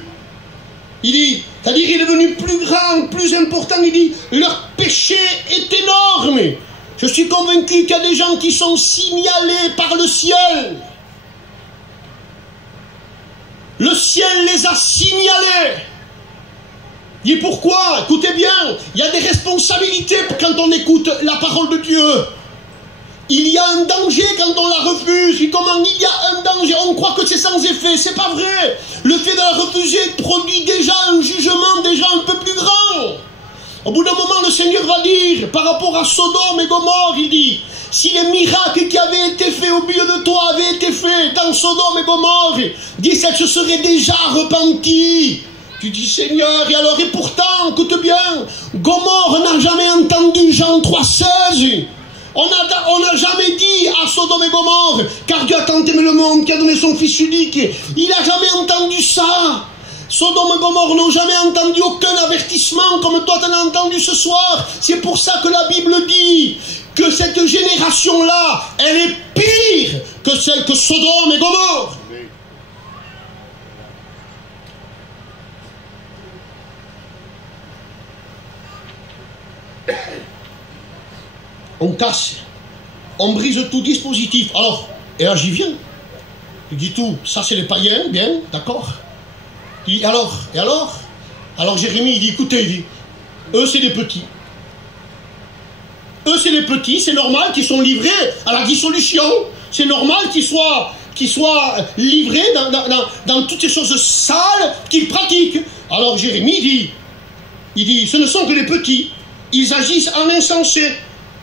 Il dit, c'est-à-dire il est devenu plus grand, plus important, il dit, leur péché est énorme. Je suis convaincu qu'il y a des gens qui sont signalés par le ciel. Le ciel les a signalés. Il dit pourquoi? Écoutez bien, il y a des responsabilités quand on écoute la parole de Dieu. Il y a un danger quand on la refuse. Et comment il y a un danger? On croit que c'est sans effet. C'est pas vrai. Le fait de la refuser produit déjà un jugement déjà un peu plus grand. Au bout d'un moment, le Seigneur va dire, par rapport à Sodome et Gomorrhe, il dit, si les miracles qui avaient été faits au milieu de toi avaient été faits dans Sodome et Gomorrhe, dit, ça se serait déjà repenti. Tu dis, Seigneur, et pourtant, écoute bien, Gomorrhe n'a jamais entendu Jean 3,16. On n'a jamais dit à Sodome et Gomorrhe, car Dieu a tant aimé le monde qui a donné son Fils unique. Il n'a jamais entendu ça. Sodome et Gomorrhe n'ont jamais entendu aucun avertissement comme toi t'en as entendu ce soir. C'est pour ça que la Bible dit que cette génération-là, elle est pire que celle que Sodome et Gomorrhe. On casse, on brise tout dispositif. Alors, et là j'y viens. Il dit tout, ça c'est les païens, bien, d'accord. Il dit alors Jérémie, il dit, écoutez, il dit, eux c'est les petits. Eux c'est les petits, c'est normal qu'ils sont livrés à la dissolution. C'est normal qu'ils soient livrés dans toutes ces choses sales qu'ils pratiquent. Alors Jérémie il dit, ce ne sont que les petits. Ils agissent en insensé.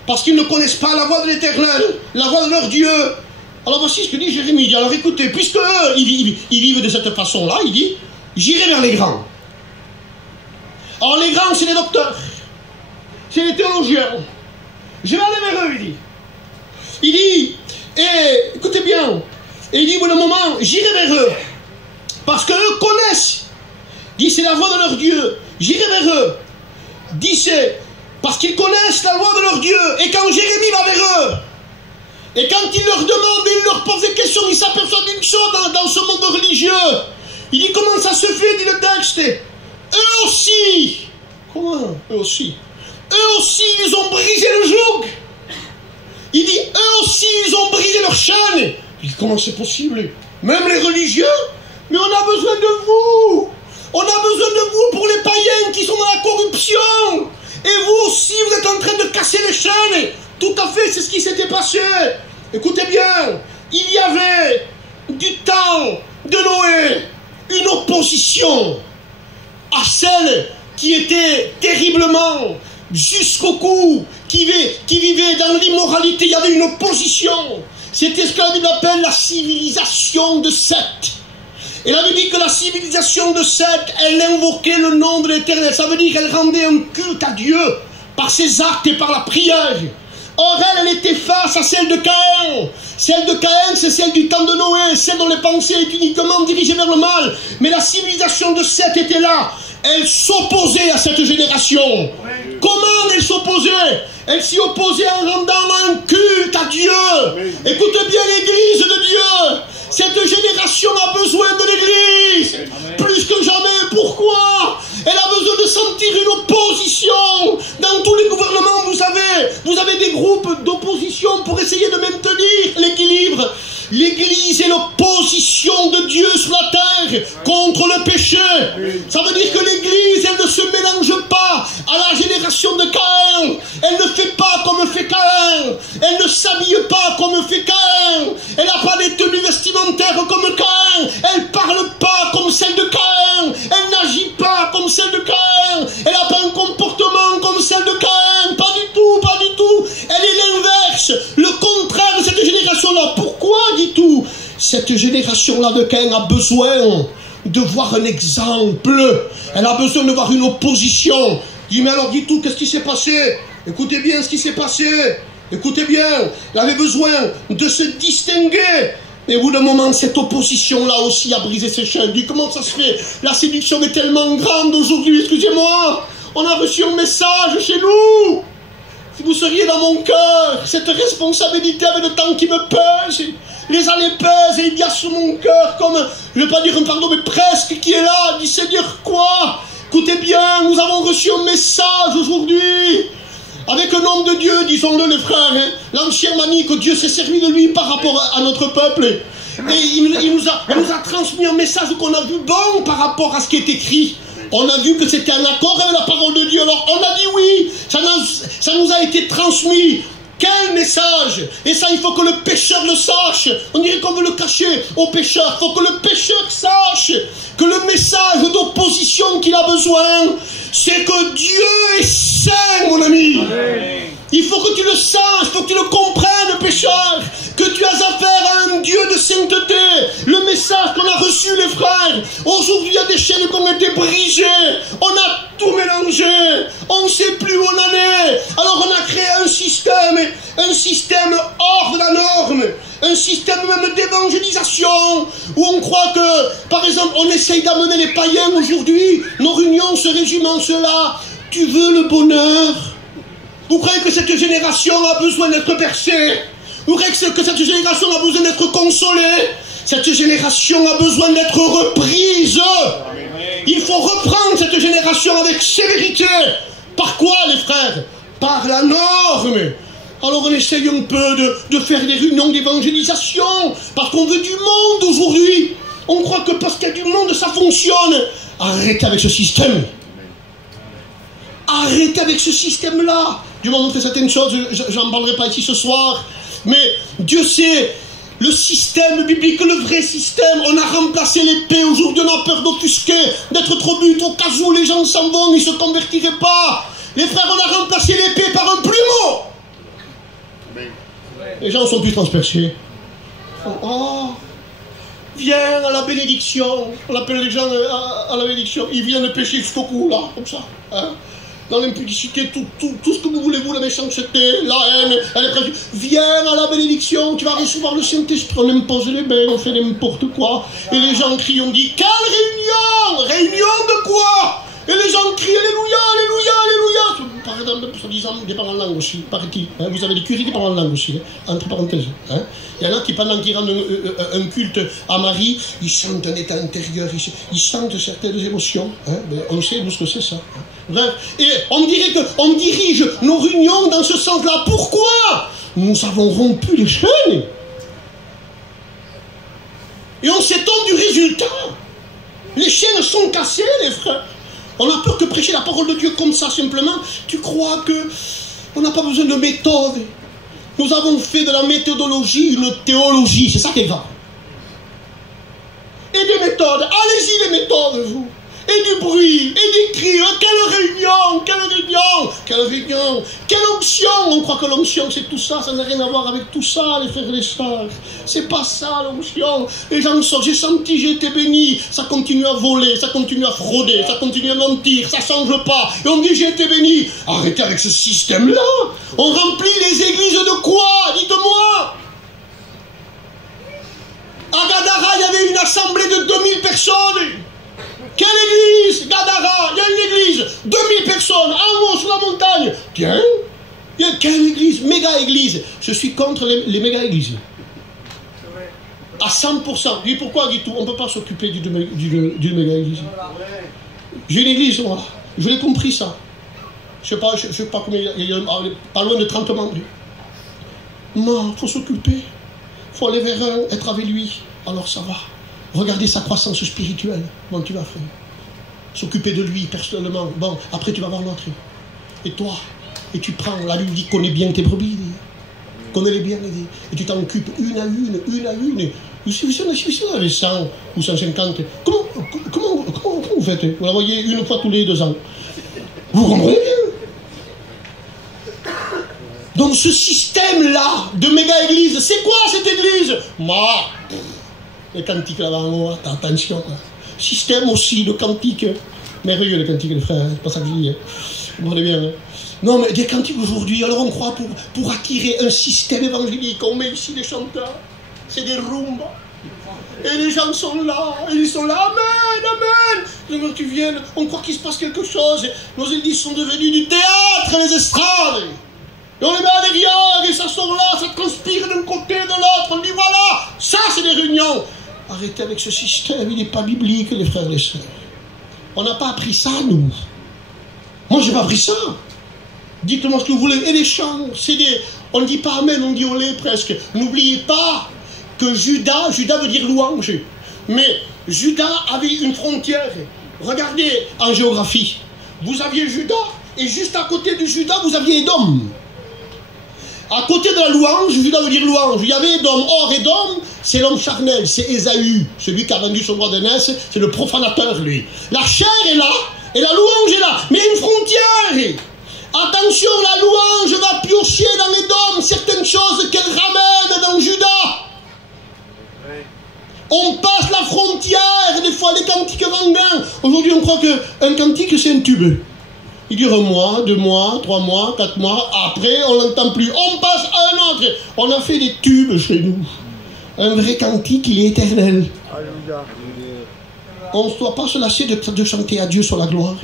Parce qu'ils ne connaissent pas la voix de l'Éternel, la voix de leur Dieu. Alors voici ce que dit Jérémie. Il dit, alors écoutez, puisque eux, ils vivent de cette façon-là, il dit, j'irai vers les grands. Alors les grands, c'est les docteurs, c'est les théologiens. Je vais aller vers eux, il dit. Il dit, et écoutez bien, et il dit, pour le moment, j'irai vers eux. Parce qu'eux connaissent. Il dit, c'est la voix de leur Dieu. J'irai vers eux. Dit, c'est parce qu'ils connaissent la loi de leur Dieu. Et quand Jérémie va vers eux, et quand il leur demande, et il leur pose des questions, il s'aperçoit d'une chose dans ce monde religieux. Il dit, comment ça se fait, dit le texte. Eux aussi. Comment? Eux aussi. Eux aussi, ils ont brisé le joug. Il dit, eux aussi, ils ont brisé leur chaîne. Il dit, comment c'est possible? Même les religieux? Mais on a besoin de vous. On a besoin de vous pour les païens qui sont dans la corruption. Et vous aussi, vous êtes en train de casser les chaînes. Tout à fait, c'est ce qui s'était passé. Écoutez bien, il y avait du temps de Noé une opposition à celle qui était terriblement jusqu'au cou, qui vivait dans l'immoralité. Il y avait une opposition. C'était ce que la Bible appelle la civilisation de Seth. Et elle avait dit que la civilisation de Seth, elle invoquait le nom de l'Éternel. Ça veut dire qu'elle rendait un culte à Dieu par ses actes et par la prière. Or, elle était face à celle de Caïn. Celle de Caïn, c'est celle du temps de Noé, celle dont les pensées étaient uniquement dirigées vers le mal. Mais la civilisation de Seth était là. Elle s'opposait à cette génération. Comment elle s'opposait? Elle s'y opposait en rendant un culte à Dieu. Écoutez bien l'Église de Dieu. Cette génération a besoin de l'Église. Plus que jamais. Pourquoi? Elle a besoin de sentir une opposition. Dans tous les gouvernements, vous avez des groupes d'opposition pour essayer de maintenir l'équilibre. L'Église est l'opposition de Dieu sur la terre contre le péché. Ça veut dire que l'Église, elle ne se mélange pas à la génération de Caïn. Elle ne fait pas comme fait Caïn. Elle ne s'habille pas comme fait Caïn. Elle n'a pas des tenues vestimentaires comme Caïn. Elle ne parle pas comme celle de Caïn. Elle n'agit pas comme celle de Caïn. Elle n'a pas un comportement comme celle de Caïn. Pas du tout, pas du tout. Elle est l'inverse, le contraire de cette génération-là. Pourquoi, dis-tu? Cette génération-là de Caïn a besoin de voir un exemple. Elle a besoin de voir une opposition. Dis, mais alors, dis-tu, qu'est-ce qui s'est passé? Écoutez bien ce qui s'est passé. Écoutez bien, elle avait besoin de se distinguer. Et au bout d'un moment, cette opposition-là aussi a brisé ses chaînes. Dis, comment ça se fait? La séduction est tellement grande aujourd'hui, excusez-moi. On a reçu un message chez nous. Si vous seriez dans mon cœur, cette responsabilité avec le temps qui me pèse, les années pèsent et il y a sur mon cœur comme, je ne vais pas dire un pardon, mais presque qui est là, dit Seigneur quoi? Écoutez bien, nous avons reçu un message aujourd'hui, avec un homme de Dieu, disons-le les frères, hein, l'ancien manie que Dieu s'est servi de lui par rapport à notre peuple. Et il nous a transmis un message qu'on a vu bon par rapport à ce qui est écrit. On a vu que c'était un accord avec la parole de Dieu. Alors on a dit oui, ça nous a été transmis. Quel message? Et ça, il faut que le pécheur le sache. On dirait qu'on veut le cacher au pécheur. Il faut que le pécheur sache que le message d'opposition qu'il a besoin, c'est que Dieu est saint, mon ami. Amen. Il faut que tu le saches, il faut que tu le comprennes, pécheur, que tu as affaire à un Dieu de sainteté. Le message qu'on a reçu, les frères, aujourd'hui il y a des chaînes qui ont été brisées, on a tout mélangé, on ne sait plus où on en est. Alors on a créé un système hors de la norme, un système même d'évangélisation, où on croit que, par exemple, on essaye d'amener les païens aujourd'hui, nos réunions se résument en cela. Tu veux le bonheur? Vous croyez que cette génération a besoin d'être bercée? Vous croyez que cette génération a besoin d'être consolée? Cette génération a besoin d'être reprise. Il faut reprendre cette génération avec sévérité. Par quoi, les frères? Par la norme. Alors on essaye un peu de faire des réunions d'évangélisation, parce qu'on veut du monde aujourd'hui. On croit que parce qu'il y a du monde, ça fonctionne. Arrêtez avec ce système. Arrêtez avec ce système-là. Dieu m'a montré certaines choses, je n'en parlerai pas ici ce soir. Mais Dieu sait, le système biblique, le vrai système, on a remplacé l'épée. Aujourd'hui, on a peur d'offusquer, d'être trop but, au cas où les gens s'en vont, ils ne se convertiraient pas. Les frères, on a remplacé l'épée par un plumeau. Les gens sont plus transpercés. Oh, viens à la bénédiction. On appelle les gens à la bénédiction. Ils viennent pécher jusqu'au cou, là, comme ça. Hein? Dans l'impudicité, tout ce que vous voulez, vous, la méchanceté, la haine, elle est préjugée. Viens à la bénédiction, tu vas recevoir le Saint-Esprit. On impose les bains, on fait n'importe quoi. Et les gens crient, on dit, quelle réunion? Réunion de quoi? Et les gens crient, alléluia, alléluia, alléluia. Par exemple, soi-disant, des parents en langue aussi, paraît-il. Hein, vous avez des curés qui parlent en langue aussi, hein, entre parenthèses. Hein. Il y en a qui, pendant qu'ils rendent un culte à Marie, ils sentent un état intérieur, ils sentent certaines émotions. Hein. On sait, nous, ce que c'est ça. Hein. Bref. Et on dirait qu'on dirige nos réunions dans ce sens-là. Pourquoi? Nous avons rompu les chaînes. Et on s'étonne du résultat. Les chaînes sont cassées, les frères. On a peur que prêcher la parole de Dieu comme ça, simplement. Tu crois que on n'a pas besoin de méthode. Nous avons fait de la méthodologie une théologie. C'est ça qui est grave. Et des méthodes. Allez-y, les méthodes, vous. Et du bruit, et des cris. Quelle réunion, quelle réunion, quelle réunion, quelle onction. On croit que l'onction c'est tout ça, ça n'a rien à voir avec tout ça, les frères et les sœurs. C'est pas ça l'onction. Les gens sortent, j'ai senti, j'ai été béni. Ça continue à voler, ça continue à frauder, ça continue à mentir, ça change pas. Et on dit j'ai été béni. Arrêtez avec ce système-là. On remplit les églises de quoi? Dites-moi. À Gadara, il y avait une assemblée de 2000 personnes. Quelle église? Gadara, il y a une église, 2000 personnes, en haut, sur la montagne. Tiens, quelle église? Méga église. Je suis contre les méga églises. À 100%. Dis pourquoi, dis tout. On ne peut pas s'occuper d'une méga église. J'ai une église, voilà. Je l'ai compris ça. Je ne sais pas combien, il y a pas loin de 30 membres. Non, il faut s'occuper. Il faut aller vers un, être avec lui. Alors ça va. Regardez sa croissance spirituelle. Bon, tu vas, frère. S'occuper de lui personnellement. Bon, après tu vas voir l'autre. Et toi, et tu prends, la Bible dit, connais bien tes brebis. Connais-les bien. Et tu t'en occupes une à une. Si vous avez 100 ou 150, comment vous faites? Vous la voyez une fois tous les 2 ans. Vous comprenez bien? Donc ce système-là de méga-église, c'est quoi cette église? Moi, les cantiques là-bas en haut, attention. Système aussi de cantiques. Merveilleux les cantiques, les frères, c'est pas ça que je dis. Vous comprenez bien. Hein? Non, mais des cantiques aujourd'hui, alors on croit pour attirer un système évangélique. On met ici des chanteurs, c'est des rumbas. Et les gens sont là, et ils sont là, amen, amen. Tu viennes, on croit qu'il se passe quelque chose. Nos églises sont devenues du théâtre, les estrades. Et on les met à derrière, et ça sort là, ça transpire d'un côté, de l'autre. On dit voilà, ça c'est des réunions. Arrêtez avec ce système, il n'est pas biblique, les frères et les sœurs. On n'a pas appris ça, nous. Moi, j'ai pas appris ça. Dites-moi ce que vous voulez. Et les chants, c'est des... On ne dit pas amen, on dit olé presque. N'oubliez pas que Judas veut dire louange. Mais Judas avait une frontière. Regardez en géographie. Vous aviez Judas, et juste à côté de Judas, vous aviez Édom. À côté de la louange, Judas veut dire louange. Il y avait Édom. Or, Édom, c'est l'homme charnel, c'est Ésaü. Celui qui a vendu son droit d'aînesse, c'est le profanateur, lui. La chair est là, et la louange est là. Mais il y a une frontière. Attention, la louange va piocher dans Édom certaines choses qu'elle ramène dans Judas. On passe la frontière, des fois les cantiques vont bien. Aujourd'hui, on croit qu'un cantique, c'est un tube. Il dure 1 mois, 2 mois, 3 mois, 4 mois. Après, on l'entend plus. On passe à un autre. On a fait des tubes chez nous. Un vrai cantique, il est éternel. On ne doit pas se lasser de chanter à Dieu sur la gloire.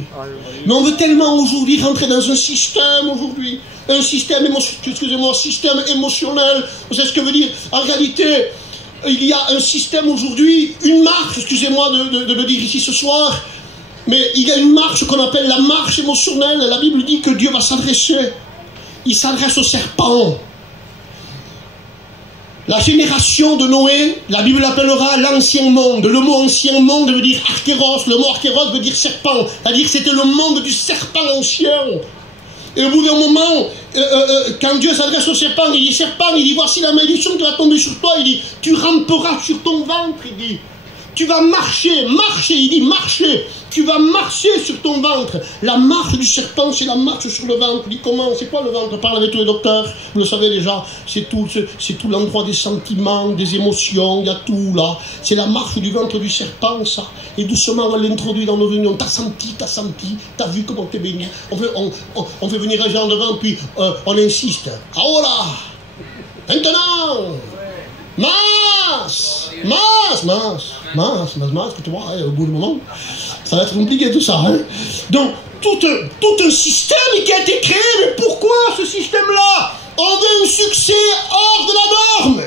Mais on veut tellement aujourd'hui rentrer dans un système aujourd'hui. Un système émotionnel. Vous savez ce que veut dire? En réalité, il y a un système aujourd'hui, une marche, excusez-moi de le dire ici ce soir, mais il y a une marche qu'on appelle la marche émotionnelle. La Bible dit que Dieu va s'adresser. Il s'adresse au serpent. La génération de Noé, la Bible l'appellera l'ancien monde. Le mot ancien monde veut dire archéros. Le mot archéros veut dire serpent. C'est-à-dire que c'était le monde du serpent ancien. Et au bout d'un moment, quand Dieu s'adresse au serpent, il dit, voici la malédiction qui va tomber sur toi. Il dit, tu ramperas sur ton ventre, il dit. Tu vas marcher, il dit, marcher. Tu vas marcher sur ton ventre. La marche du serpent, c'est la marche sur le ventre. Il dit comment? C'est quoi le ventre? Parle avec tous les docteurs, vous le savez déjà. C'est tout l'endroit des sentiments, des émotions, il y a tout là. C'est la marche du ventre du serpent, ça. Et doucement, on l'introduit dans nos réunions. T'as senti, t'as vu comment t'es béni. On fait venir un gens devant, puis on insiste. Ah voilà! Maintenant! Masse, tu vois, au bout du moment, ça va être compliqué tout ça. Hein. Donc, tout un système qui a été créé, mais pourquoi ce système-là? On veut un succès hors de la norme.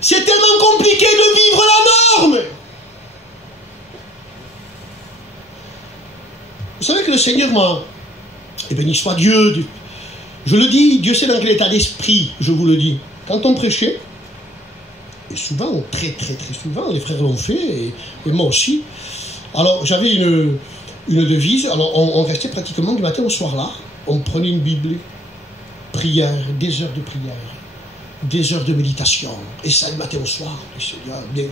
C'est tellement compliqué de vivre la norme. Vous savez que le Seigneur m'a... Et béni soit Dieu... Je le dis, Dieu sait dans quel état d'esprit, je vous le dis. Quand on prêchait, Et souvent, très souvent, les frères l'ont fait, et moi aussi. Alors, j'avais une devise. Alors, on restait pratiquement du matin au soir là. On prenait une Bible, prière, des heures de prière, des heures de méditation. Et ça, le matin au soir,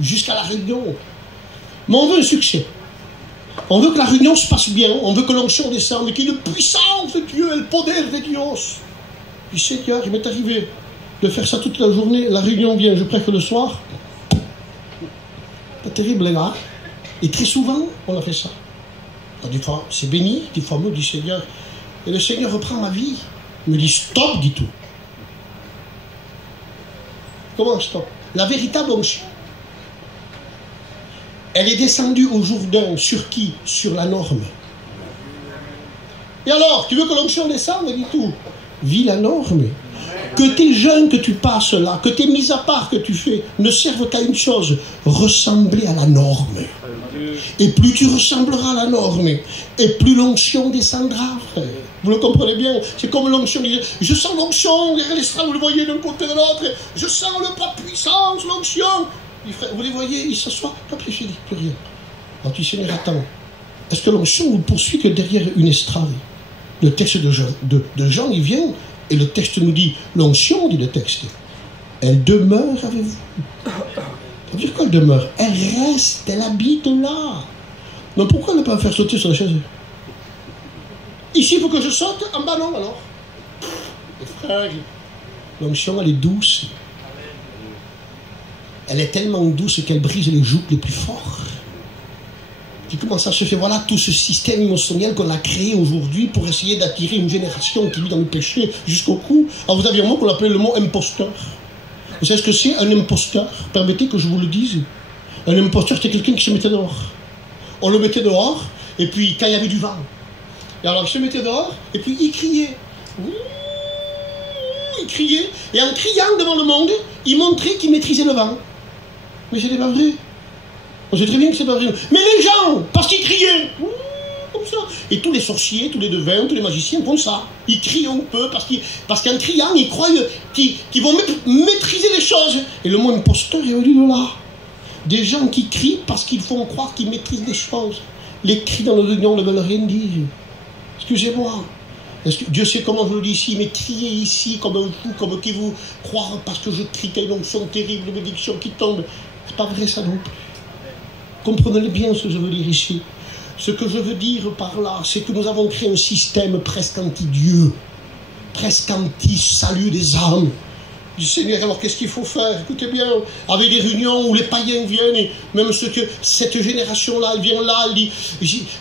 jusqu'à la réunion. Mais on veut un succès. On veut que la réunion se passe bien. On veut que l'onction descende, qu'il y ait une puissance de Dieu, le poder de Dieu. Puis Seigneur, il m'est arrivé de faire ça toute la journée. La réunion vient, je prêche le soir. Pas terrible, les gars. Et très souvent, on a fait ça. Alors, des fois, c'est béni. Des fois, on me dit Seigneur. Et le Seigneur reprend ma vie. Il me dit stop, dit tout. Comment stop? La véritable onction. Elle est descendue au Jourdain. Sur qui? Sur la norme. Et alors, tu veux que l'onction descende? Dit tout. Vis la norme. Que tes jeûnes que tu passes là, que tes mises à part que tu fais, ne servent qu'à une chose, ressembler à la norme. Et plus tu ressembleras à la norme, et plus l'onction descendra, frère. Vous le comprenez bien? C'est comme l'onction disait, je sens l'onction, les frères, vous le voyez d'un côté de l'autre, je sens le pas de puissance, l'onction. Les frères, vous les voyez, ils s'assoient, hop, je dis plus rien. Alors tu Seigneur, attends, est-ce que l'onction vous poursuit que derrière une estrade? Le texte de Jean, il vient, et le texte nous dit, l'onction, dit le texte, elle demeure avec vous. Ça veut dire quoi, elle demeure? Elle reste, elle habite là. Donc pourquoi ne pas faire sauter sur la chaise? Ici, il faut que je saute, en bas non, alors. Les frères, l'onction, elle est douce. Elle est tellement douce qu'elle brise les jougs les plus forts. Puis comment ça se fait? Voilà tout ce système émotionnel qu'on a créé aujourd'hui pour essayer d'attirer une génération qui vit dans le péché jusqu'au cou. Alors vous aviez un mot qu'on appelait le mot imposteur. Vous savez ce que c'est un imposteur? Permettez que je vous le dise. Un imposteur, c'était quelqu'un qui se mettait dehors. On le mettait dehors, et puis quand il y avait du vent. Et alors il se mettait dehors, et puis il criait. Il criait, et en criant devant le monde, il montrait qu'il maîtrisait le vent. Mais ce n'est pas vrai. On sait très bien que c'est pas vrai. Mais les gens, parce qu'ils criaient, comme ça. Et tous les sorciers, tous les devins, tous les magiciens font ça. Ils crient un peu parce qu'en criant, ils croient qu'ils vont maîtriser les choses. Et le mot imposteur est venu de là. Des gens qui crient parce qu'ils font croire qu'ils maîtrisent des choses. Les cris dans le réunion ne veulent rien dire. Excusez-moi. Dieu sait comment je le dis ici, mais crier ici comme un fou, comme qui vous croire parce que je crie qu'il y a une onction terrible, une bénédiction qui tombe. C'est pas vrai ça non plus. Comprenez bien ce que je veux dire ici. Ce que je veux dire par là, c'est que nous avons créé un système presque anti-Dieu, presque anti-salut des âmes. Du Seigneur, alors qu'est-ce qu'il faut faire? Écoutez bien, avec des réunions où les païens viennent, et même cette génération-là, elle vient là, elle dit,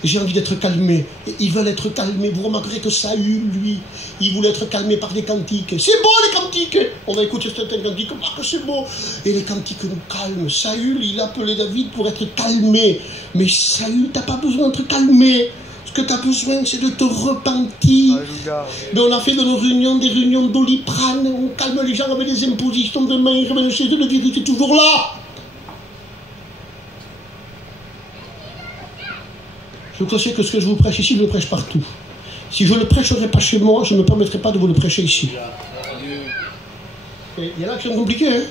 j'ai envie d'être calmé. Et ils veulent être calmés. Vous remarquerez que Saül, lui, il voulait être calmé par des cantiques. C'est beau les cantiques. On va écouter certains cantiques, que c'est beau. Et les cantiques nous calment. Saül, il appelait David pour être calmé. Mais Saül, t'as pas besoin d'être calmé. Ce que tu as besoin, c'est de te repentir. Mais on a fait de nos réunions des réunions d'Oliprane. On calme les gens avec des impositions de main. Ils reviennent chez eux, le virus est toujours là. Je sais que ce que je vous prêche ici, je le prêche partout. Si je ne le prêcherais pas chez moi, je ne me permettrai pas de vous le prêcher ici. Et il y en a qui sont compliqués. Hein.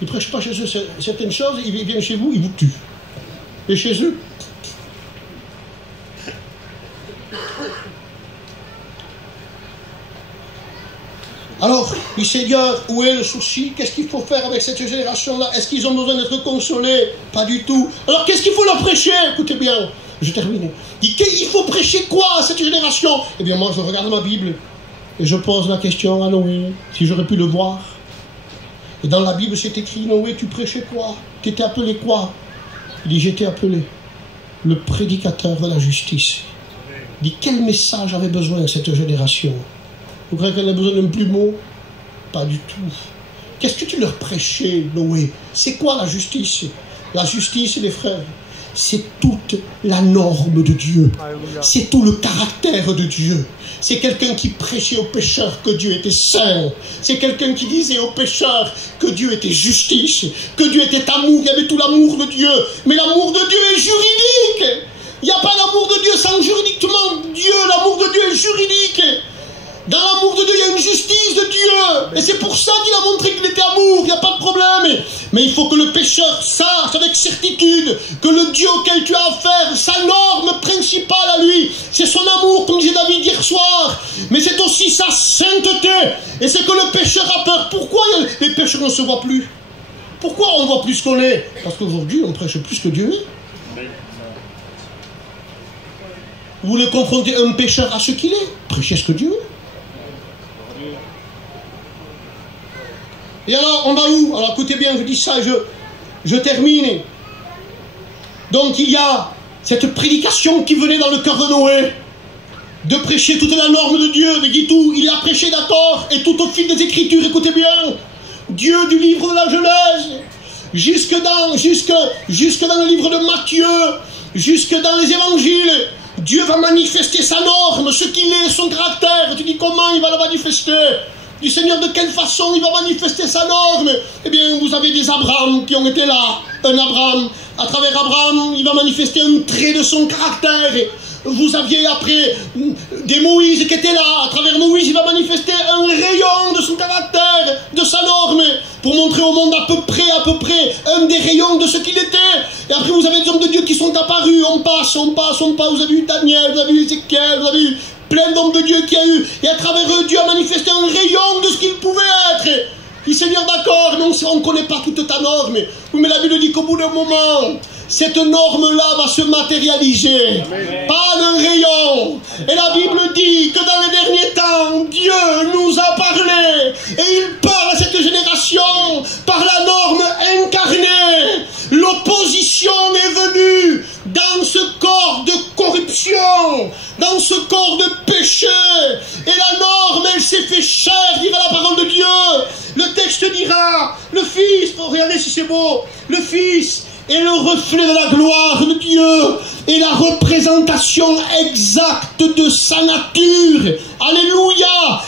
Ils ne prêchent pas chez eux certaines choses, ils viennent chez vous, ils vous tuent. Et chez eux, alors, le Seigneur, où est le souci? Qu'est-ce qu'il faut faire avec cette génération-là? Est-ce qu'ils ont besoin d'être consolés? Pas du tout. Alors, qu'est-ce qu'il faut leur prêcher? Écoutez bien, je termine. Il faut prêcher quoi à cette génération? Eh bien, moi, je regarde ma Bible et je pose la question à Noé, si j'aurais pu le voir. Et dans la Bible, c'est écrit, Noé, tu prêchais quoi? Tu étais appelé quoi? Il dit, j'étais appelé le prédicateur de la justice. Il dit, quel message avait besoin cette génération? Vous croyez qu'elle a besoin d'un plumeau? Pas du tout. Qu'est-ce que tu leur prêchais, Noé? C'est quoi la justice? La justice, les frères, c'est toute la norme de Dieu. C'est tout le caractère de Dieu. C'est quelqu'un qui prêchait aux pécheurs que Dieu était saint. C'est quelqu'un qui disait aux pécheurs que Dieu était justice, que Dieu était amour. Il y avait tout l'amour de Dieu. Mais l'amour de Dieu est juridique. Il n'y a pas l'amour de Dieu sans juridiquement Dieu. L'amour de Dieu est juridique. Dans l'amour de Dieu, il y a une justice de Dieu. Et c'est pour ça qu'il a montré qu'il était amour. il n'y a pas de problème. Mais il faut que le pécheur sache avec certitude que le Dieu auquel tu as affaire, sa norme principale à lui, c'est son amour, comme disait David hier soir. Mais c'est aussi sa sainteté. Et c'est que le pécheur a peur. Pourquoi les pécheurs ne se voient plus? Pourquoi on voit plus qu'on est? Parce qu'aujourd'hui, on prêche plus que Dieu est. Vous voulez confronter un pécheur à ce qu'il est? Prêchez ce que Dieu est. Et alors, on va où? Alors, écoutez bien, je dis ça et je termine. Donc, il y a cette prédication qui venait dans le cœur de Noé, de prêcher toute la norme de Dieu. Mais dit tout, il a prêché, d'accord, et tout au fil des Écritures, écoutez bien, Dieu du livre de la Genèse, jusque dans le livre de Matthieu, jusque dans les évangiles, Dieu va manifester sa norme, ce qu'il est, son caractère. Tu dis comment il va le manifester? Du Seigneur, de quelle façon il va manifester sa norme? Eh bien, vous avez des Abraham qui ont été là. Un Abraham. À travers Abraham, il va manifester un trait de son caractère. Vous aviez après des Moïse qui étaient là. À travers Moïse, il va manifester un rayon de son caractère, de sa norme, pour montrer au monde à peu près un des rayons de ce qu'il était. Et après, vous avez des hommes de Dieu qui sont apparus. On passe. Vous avez eu Daniel, vous avez eu Ézéchiel, vous avez eu plein d'hommes de Dieu qui a eu. Et à travers eux, Dieu a manifesté un rayon de ce qu'il pouvait être. Il dit, Seigneur, d'accord, mais on ne connaît pas toute ta norme. Oui, mais la Bible dit qu'au bout d'un moment, cette norme-là va se matérialiser. Amen. Pas d'un rayon. Et la Bible dit que dans les derniers temps, Dieu nous a parlé. Et il parle à cette génération par la norme incarnée. L'opposition est venue dans ce corps de corruption, dans ce corps de péché. Et la norme, elle s'est fait chair, dira la parole de Dieu. Le texte dira, le Fils, oh, regardez si c'est beau, le Fils est le reflet de la gloire de Dieu et la représentation exacte de sa nature. Alléluia,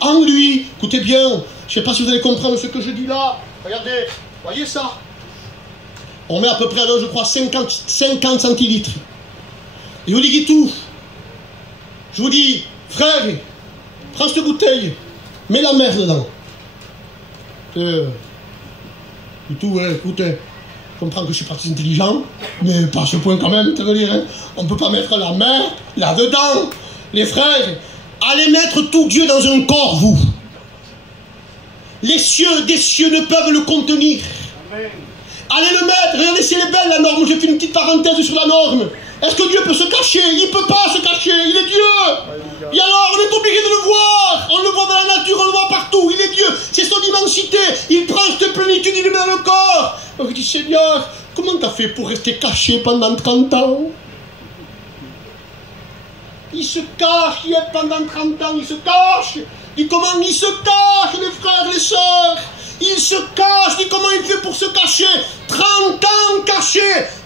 en lui, écoutez bien, je ne sais pas si vous allez comprendre ce que je dis là, regardez, voyez ça. On met à peu près, je crois, 50 centilitres. Et je vous dis tout. Je vous dis, frère, prends cette bouteille, mets la mer dedans. Et tout, ouais, écoutez, je comprends que je suis parti intelligent, mais pas à ce point quand même, tu veux dire, hein. On ne peut pas mettre la mer là-dedans. Les frères, allez mettre tout Dieu dans un corps, vous. Les cieux des cieux ne peuvent le contenir. Amen. Allez le mettre, regardez si elle est belle la norme, j'ai fait une petite parenthèse sur la norme. Est-ce que Dieu peut se cacher? Il ne peut pas se cacher, il est Dieu. Et alors on est obligé de le voir, on le voit dans la nature, on le voit partout, il est Dieu, c'est son immensité, il prend cette plénitude, il le met dans le corps. Donc je dis, Seigneur, comment t'as fait pour rester caché pendant 30 ans? Il se cache, il est pendant 30 ans, il se cache. Et comment il se cache, les frères, les sœurs? Il se cache, dis comment il fait pour se cacher? 30 ans caché.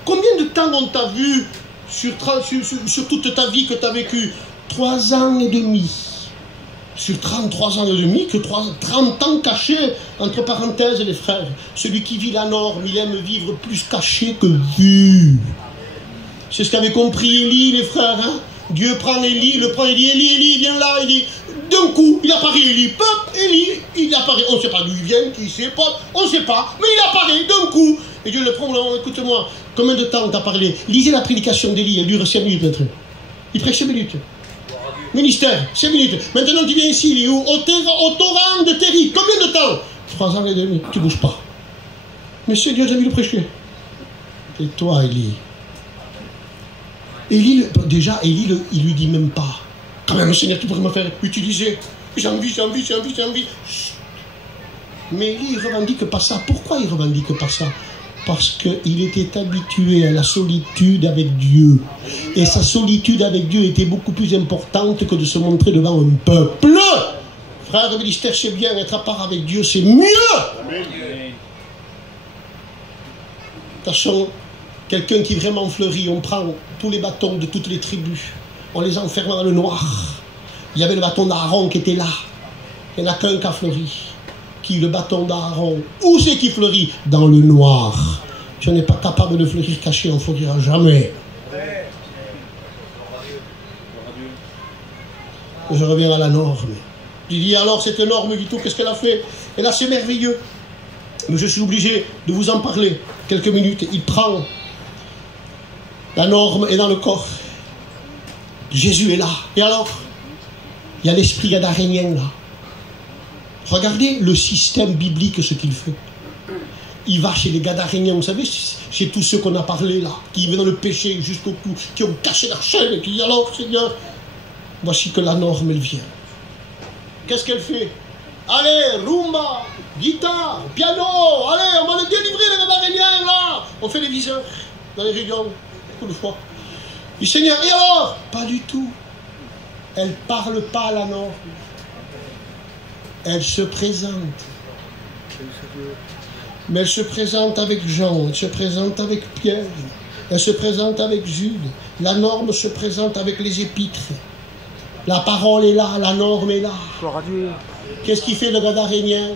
Combien de temps on t'a vu sur toute ta vie que tu as vécu? 3 ans et demi. Sur 33 ans et demi, que 30 ans caché, entre parenthèses les frères. Celui qui vit la norme, il aime vivre plus caché que vu. C'est ce qu'avait compris Élie, les frères. Hein? Dieu prend Élie, Élie, viens là, il dit... D'un coup, il apparaît Élie, pop, Élie, il apparaît, on ne sait pas d'où il vient, qui c'est, pop, on ne sait pas, mais il apparaît d'un coup. Et Dieu le prend, écoute-moi, combien de temps t'as parlé? Lisez la prédication d'Élie, elle dure 5 minutes maintenant. Il prêche 5 minutes. Ministère, 5 minutes. Maintenant tu viens ici, il est où? Au torrent de Terry, combien de temps? 3 ans et demi, tu ne bouges pas. Mais c'est Dieu, j'ai envie de prêcher. Et toi, Élie? Élie, déjà, Élie, il lui dit même pas. Quand même, Seigneur, tu pourrais me faire utiliser. J'ai envie. Mais Élie, il ne revendique pas ça. Pourquoi il ne revendique pas ça? Parce qu'il était habitué à la solitude avec Dieu. Et sa solitude avec Dieu était beaucoup plus importante que de se montrer devant un peuple. Frère de ministère, c'est bien, être à part avec Dieu, c'est mieux. Amen. Tâchons, quelqu'un qui vraiment fleurit, on prend tous les bâtons de toutes les tribus. On les enferme dans le noir. Il y avait le bâton d'Aaron qui était là. Il n'y en a qu'un qui a fleuri. Qui, le bâton d'Aaron? Où c'est qui fleurit? Dans le noir. Si on n'est pas capable de fleurir caché, on ne fleurira jamais. Je reviens à la norme. Il dit alors cette norme, Guito, qu'est-ce qu'elle a fait? Et là c'est merveilleux. Mais je suis obligé de vous en parler quelques minutes. Il prend la norme est dans le corps. Jésus est là. Et alors, il y a l'esprit gadarénien là. Regardez le système biblique, ce qu'il fait. Il va chez les gadaréniens, vous savez, chez tous ceux qu'on a parlé là, qui viennent dans le péché jusqu'au cou, qui ont caché leur chaîne, et qui disent alors, Seigneur, voici que la norme, elle vient. Qu'est-ce qu'elle fait? Allez, rumba, guitare, piano, allez, on va le délivrer, les gadaréniens là. On fait les viseurs dans les réunions, beaucoup de fois. Du Seigneur, et alors? Pas du tout. Elle ne parle pas à la norme. Elle se présente. Mais elle se présente avec Jean, elle se présente avec Pierre, elle se présente avec Jude. La norme se présente avec les épîtres. La parole est là, la norme est là. Qu'est-ce qu'il fait le gadarénien?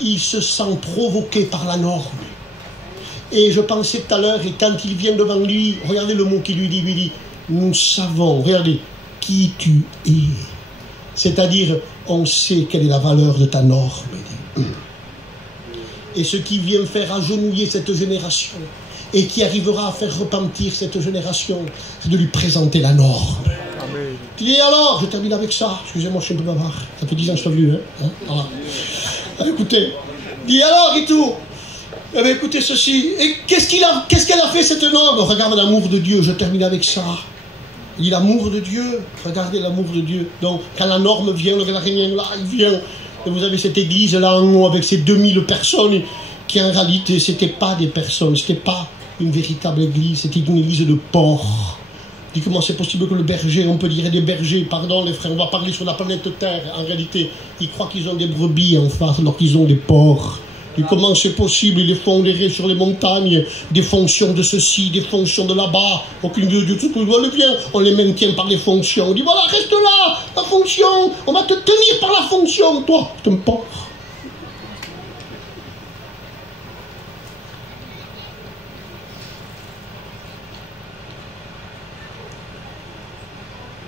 Il se sent provoqué par la norme. Et je pensais tout à l'heure, et quand il vient devant lui, regardez le mot qu'il lui dit, nous savons, regardez, qui tu es. C'est-à-dire, on sait quelle est la valeur de ta norme. Et ce qui vient faire agenouiller cette génération, et qui arrivera à faire repentir cette génération, c'est de lui présenter la norme. Amen. Tu dis alors, je termine avec ça, excusez-moi, je suis un peu bavard, ça fait 10 ans que je suis venu, hein, voilà. Écoutez, dis alors et tout. Eh bien, écoutez ceci, et qu'est-ce qu'elle a fait cette norme? Regarde l'amour de Dieu, je termine avec ça. Il dit l'amour de Dieu, regardez l'amour de Dieu. Donc, quand la norme vient, le gadarénien là, il vient. Et vous avez cette église là en haut avec ces 2000 personnes qui en réalité c'était pas des personnes, c'était pas une véritable église, c'était une église de porcs. Dis comment c'est possible que le berger, on peut dire des bergers, pardon les frères, on va parler sur la planète Terre, en réalité ils croient qu'ils ont des brebis en face alors qu'ils ont des porcs. Et comment c'est possible? Ils les font errer sur les montagnes, des fonctions de ceci, des fonctions de là-bas. Aucune de tout ce doit le bien. On les maintient par les fonctions. On dit voilà, reste là, la fonction. On va te tenir par la fonction. Toi, tu me portes.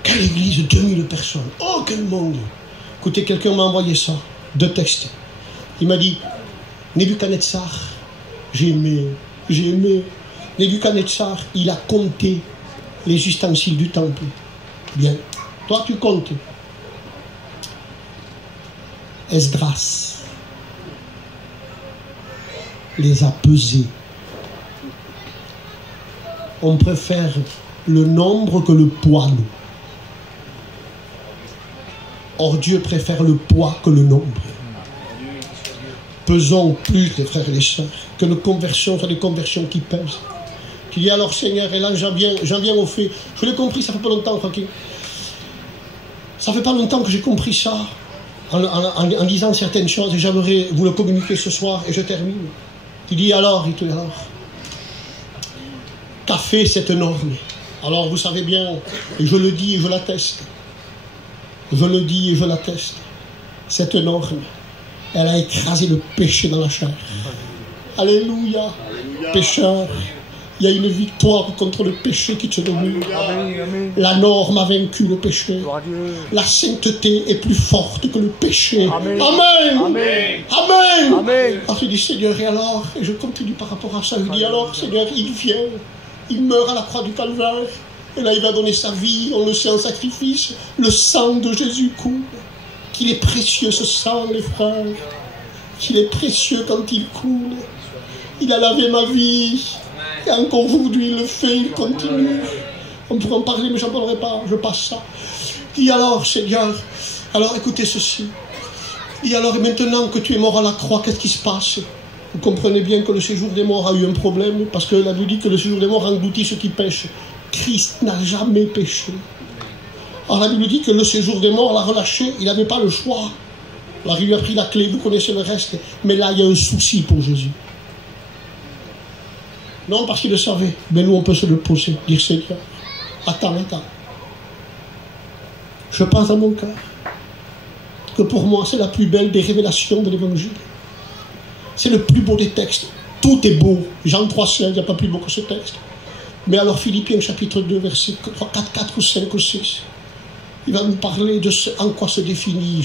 Quelle église, 2000 personnes. Oh, quel monde. Écoutez, quelqu'un m'a envoyé ça, 2 textes. Il m'a dit, Nebuchadnezzar, j'ai aimé. Nebuchadnezzar, il a compté les ustensiles du temple. Bien. Toi, tu comptes. Esdras les a pesés. On préfère le nombre que le poids, nous. Or, Dieu préfère le poids que le nombre. Pesons plus, les frères et les sœurs, que nos conversions soient des conversions qui pèsent. Tu dis alors, Seigneur, et là j'en viens au fait. Je l'ai compris, ça fait pas longtemps, Joaquin. Ça fait pas longtemps que j'ai compris ça, en disant certaines choses, et j'aimerais vous le communiquer ce soir, et je termine. Tu dis alors, et tout alors, qu'a fait cette norme? Alors vous savez bien, et je le dis et je l'atteste, cette norme, elle a écrasé le péché dans la chair. Alléluia. Pécheur, il y a une victoire contre le péché qui te domine. La norme a vaincu le péché. La sainteté est plus forte que le péché. Amen. Alors je dis Seigneur, et alors? Et je continue par rapport à ça. Je dis alors, Seigneur, il vient. Il meurt à la croix du Calvaire. Et là, il va donner sa vie, on le sait, en sacrifice. Le sang de Jésus coule. Qu'il est précieux ce sang, les frères. Qu'il est précieux quand il coule. Il a lavé ma vie. Et encore aujourd'hui, il le fait, il continue. On pourrait en parler, mais je n'en parlerai pas. Je passe ça. Dis alors, Seigneur, alors écoutez ceci. Dis alors, et maintenant que tu es mort à la croix, qu'est-ce qui se passe? Vous comprenez bien que le séjour des morts a eu un problème, parce que la Bible dit que le séjour des morts engloutit ceux qui pêchent. Christ n'a jamais péché. Alors la Bible dit que le séjour des morts l'a relâché, il n'avait pas le choix. Alors il lui a pris la clé, vous connaissez le reste. Mais là, il y a un souci pour Jésus. Non, parce qu'il le savait. Mais nous, on peut se le poser, dire Seigneur, attends. Je pense dans mon cœur que pour moi, c'est la plus belle des révélations de l'Évangile. C'est le plus beau des textes. Tout est beau. Jean 3,16, il n'y a pas plus beau que ce texte. Mais alors Philippiens chapitre 2, verset 4 ou 5 ou 6. il va nous parler de en quoi se définit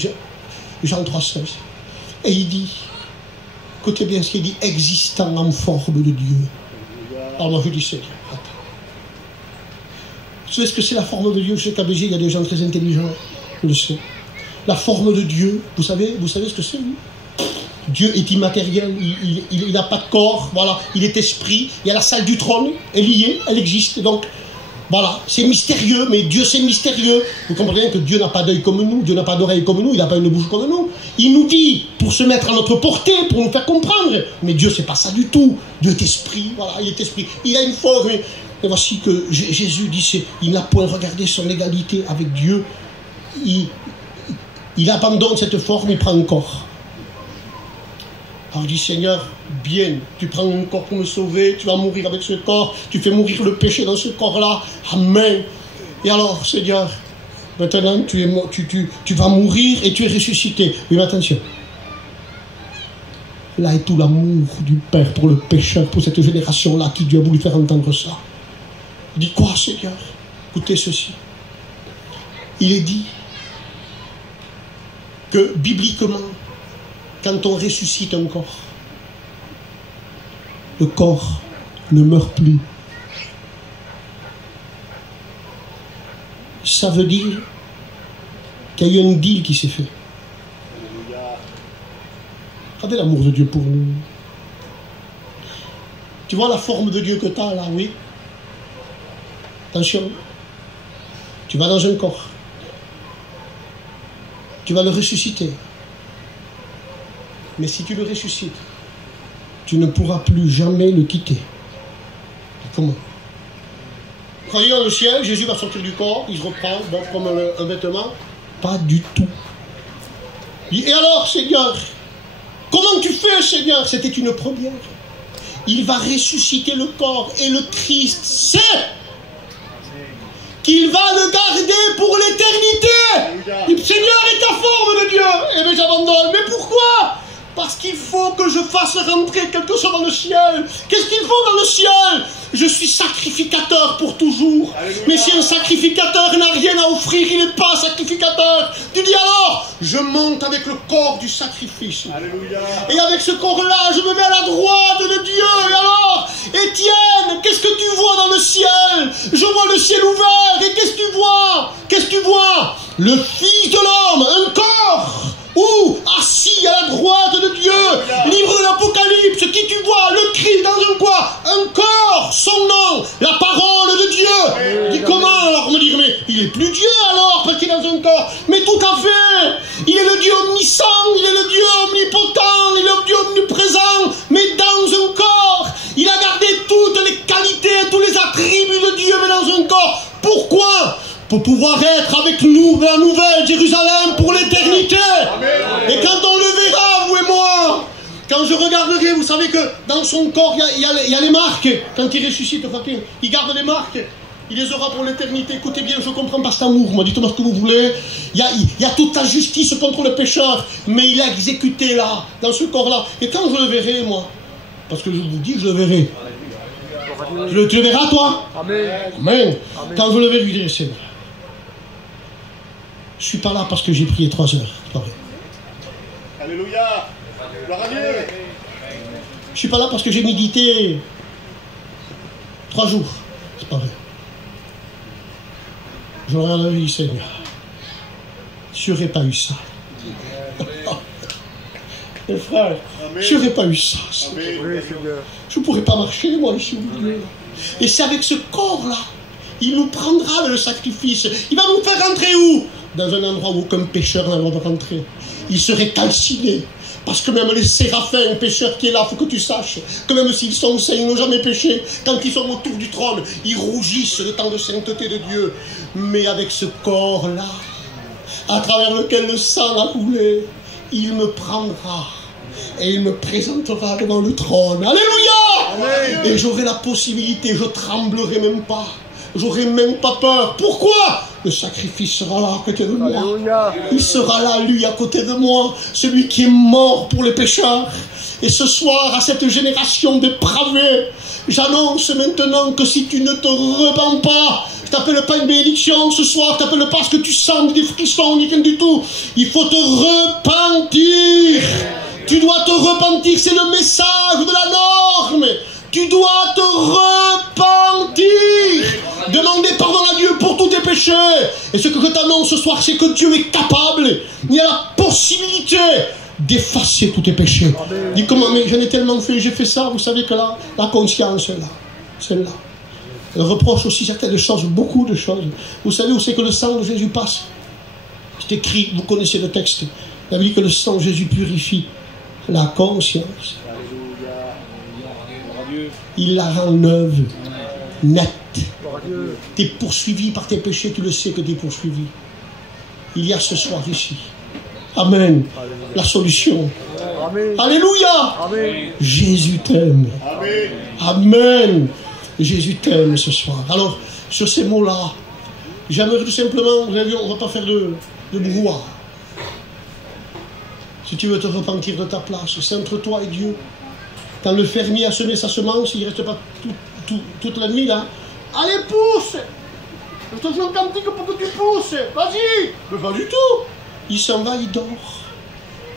Jean 3,16. Et il dit, écoutez bien ce qu'il dit, existant en forme de Dieu. Alors moi je dis, Seigneur, attends. Vous savez ce que c'est la forme de Dieu? Je sais qu'à Béziers, il y a des gens très intelligents, je le sais. La forme de Dieu, vous savez ce que c'est, oui? Dieu est immatériel, il n'a pas de corps, voilà, il est esprit, il y a la salle du trône, elle y est, elle existe, donc voilà, c'est mystérieux, mais Dieu c'est mystérieux. Vous comprenez bien que Dieu n'a pas d'œil comme nous, Dieu n'a pas d'oreille comme nous, il n'a pas une bouche comme nous. Il nous dit, pour se mettre à notre portée, pour nous faire comprendre, mais Dieu c'est pas ça du tout. Dieu est esprit, voilà, il est esprit, il a une forme. Et voici que Jésus dit, il n'a point regardé son égalité avec Dieu, il abandonne cette forme, il prend un corps. Alors il dit, Seigneur, bien, tu prends un corps pour me sauver, tu vas mourir avec ce corps, tu fais mourir le péché dans ce corps-là, amen. Et alors, Seigneur, maintenant tu vas mourir et tu es ressuscité. Oui, mais attention, là est tout l'amour du Père pour le pécheur, pour cette génération-là qui Dieu a voulu faire entendre ça. Il dit quoi, Seigneur? Écoutez ceci. Il est dit que bibliquement, quand on ressuscite un corps, le corps ne meurt plus. Ça veut dire qu'il y a eu un deal qui s'est fait. Regardez l'amour de Dieu pour nous. Tu vois la forme de Dieu que tu as là, oui? Attention, tu vas dans un corps. Tu vas le ressusciter. Mais si tu le ressuscites, tu ne pourras plus jamais le quitter. Comment? Croyez dans le ciel, Jésus va sortir du corps, il se reprend comme un vêtement. Pas du tout. Et alors, Seigneur, comment tu fais, Seigneur? C'était une première. Il va ressusciter le corps et le Christ sait qu'il va le garder pour l'éternité. Le Seigneur est ta forme de Dieu. Eh bien, j'abandonne. Mais pourquoi? Parce qu'il faut que je fasse rentrer quelque chose dans le ciel. Qu'est-ce qu'il faut dans le ciel? Je suis sacrificateur pour toujours. Alléluia. Mais si un sacrificateur n'a rien à offrir, il n'est pas sacrificateur. Tu dis alors, je monte avec le corps du sacrifice. Alléluia. Et avec ce corps-là, je me mets à la droite de Dieu. Et alors, Étienne, qu'est-ce que tu vois dans le ciel? Je vois le ciel ouvert. Et qu'est-ce que tu vois? Qu'est-ce que tu vois? Le Fils de l'homme, un corps. Ou assis à la droite de Dieu, livre de l'Apocalypse, qui tu vois, le Christ dans un quoi? Un corps, son nom, la parole de Dieu. Dis comment alors me dire, mais il est plus Dieu alors, parce qu'il est dans un corps. Mais tout à fait, il est le Dieu omniscient, il est le Dieu omnipotent, il est le Dieu omniprésent, mais dans un corps. Il a gardé toutes les qualités, tous les attributs de Dieu, mais dans un corps. Pourquoi? Pour pouvoir être avec nous dans la nouvelle Jérusalem pour l'éternité. Et quand on le verra, vous et moi, quand je regarderai, vous savez que dans son corps, il y a les marques. Quand il ressuscite, il garde les marques. Il les aura pour l'éternité. Écoutez bien, je ne comprends pas cet amour. Moi, dites-moi ce que vous voulez. Il y a toute la justice contre le pécheur, mais il a exécuté là, dans ce corps-là. Et quand je le verrai, moi, parce que je vous dis que je le verrai. Tu le verras, toi? Amen. Amen. Quand je le verrai, je dirai, Seigneur, je ne suis pas là parce que j'ai prié 3 heures. C'est pas vrai. Alléluia. Gloire à Dieu. Je ne suis pas là parce que j'ai médité 3 jours. C'est pas vrai. Je regarde dit, Seigneur, je n'aurais pas eu ça. Mes frères, je n'aurais pas eu ça. Je ne pourrais pas marcher, moi, ici au milieu. Et c'est avec ce corps-là, il nous prendra le sacrifice. Il va nous faire rentrer où? Dans un endroit où aucun pécheur n'a le droit de rentrer. Il serait calciné. Parce que même les séraphins, pécheurs qui est là, il faut que tu saches que même s'ils sont saints, ils n'ont jamais péché. Quand ils sont autour du trône, ils rougissent de tant de sainteté de Dieu. Mais avec ce corps-là, à travers lequel le sang a coulé, il me prendra et il me présentera devant le trône. Alléluia! Amen. Et j'aurai la possibilité, je tremblerai même pas. J'aurai même pas peur. Pourquoi? Le sacrifice sera là à côté de moi. Alléluia. Il sera là, lui, à côté de moi. Celui qui est mort pour les pécheurs. Et ce soir, à cette génération dépravée, j'annonce maintenant que si tu ne te repens pas, Je t'appelle pas une bénédiction ce soir, je t'appelle pas ce que tu sens, des frissons, ni rien du tout. Il faut te repentir. Tu dois te repentir, c'est le message de la norme. Tu dois te repentir. Demander pardon à Dieu pour tous tes péchés. Et ce que je t'annonce ce soir, c'est que Dieu est capable. Il y a la possibilité d'effacer tous tes péchés. Dis comment, mais j'en ai tellement fait, j'ai fait ça. Vous savez que là, la conscience est là. C'est là. Elle reproche aussi certaines choses, beaucoup de choses. Vous savez où c'est que le sang de Jésus passe? C'est écrit, vous connaissez le texte. La Bible dit que le sang de Jésus purifie la conscience. Il la rend neuve, nette. Tu es poursuivi par tes péchés, tu le sais que tu es poursuivi. Il y a ce soir ici. Amen. La solution. Amen. Alléluia. Amen. Jésus t'aime. Amen. Amen. Jésus t'aime ce soir. Alors, sur ces mots-là, j'aimerais tout simplement, vous avez vu, on ne va pas faire de brouhaha. Si tu veux te repentir de ta place, c'est entre toi et Dieu. Quand le fermier a semé sa semence, il ne reste pas toute la nuit là. Allez, pousse! Je te joue un cantique pour que tu pousses. Vas-y! Mais pas du tout! Il s'en va, il dort.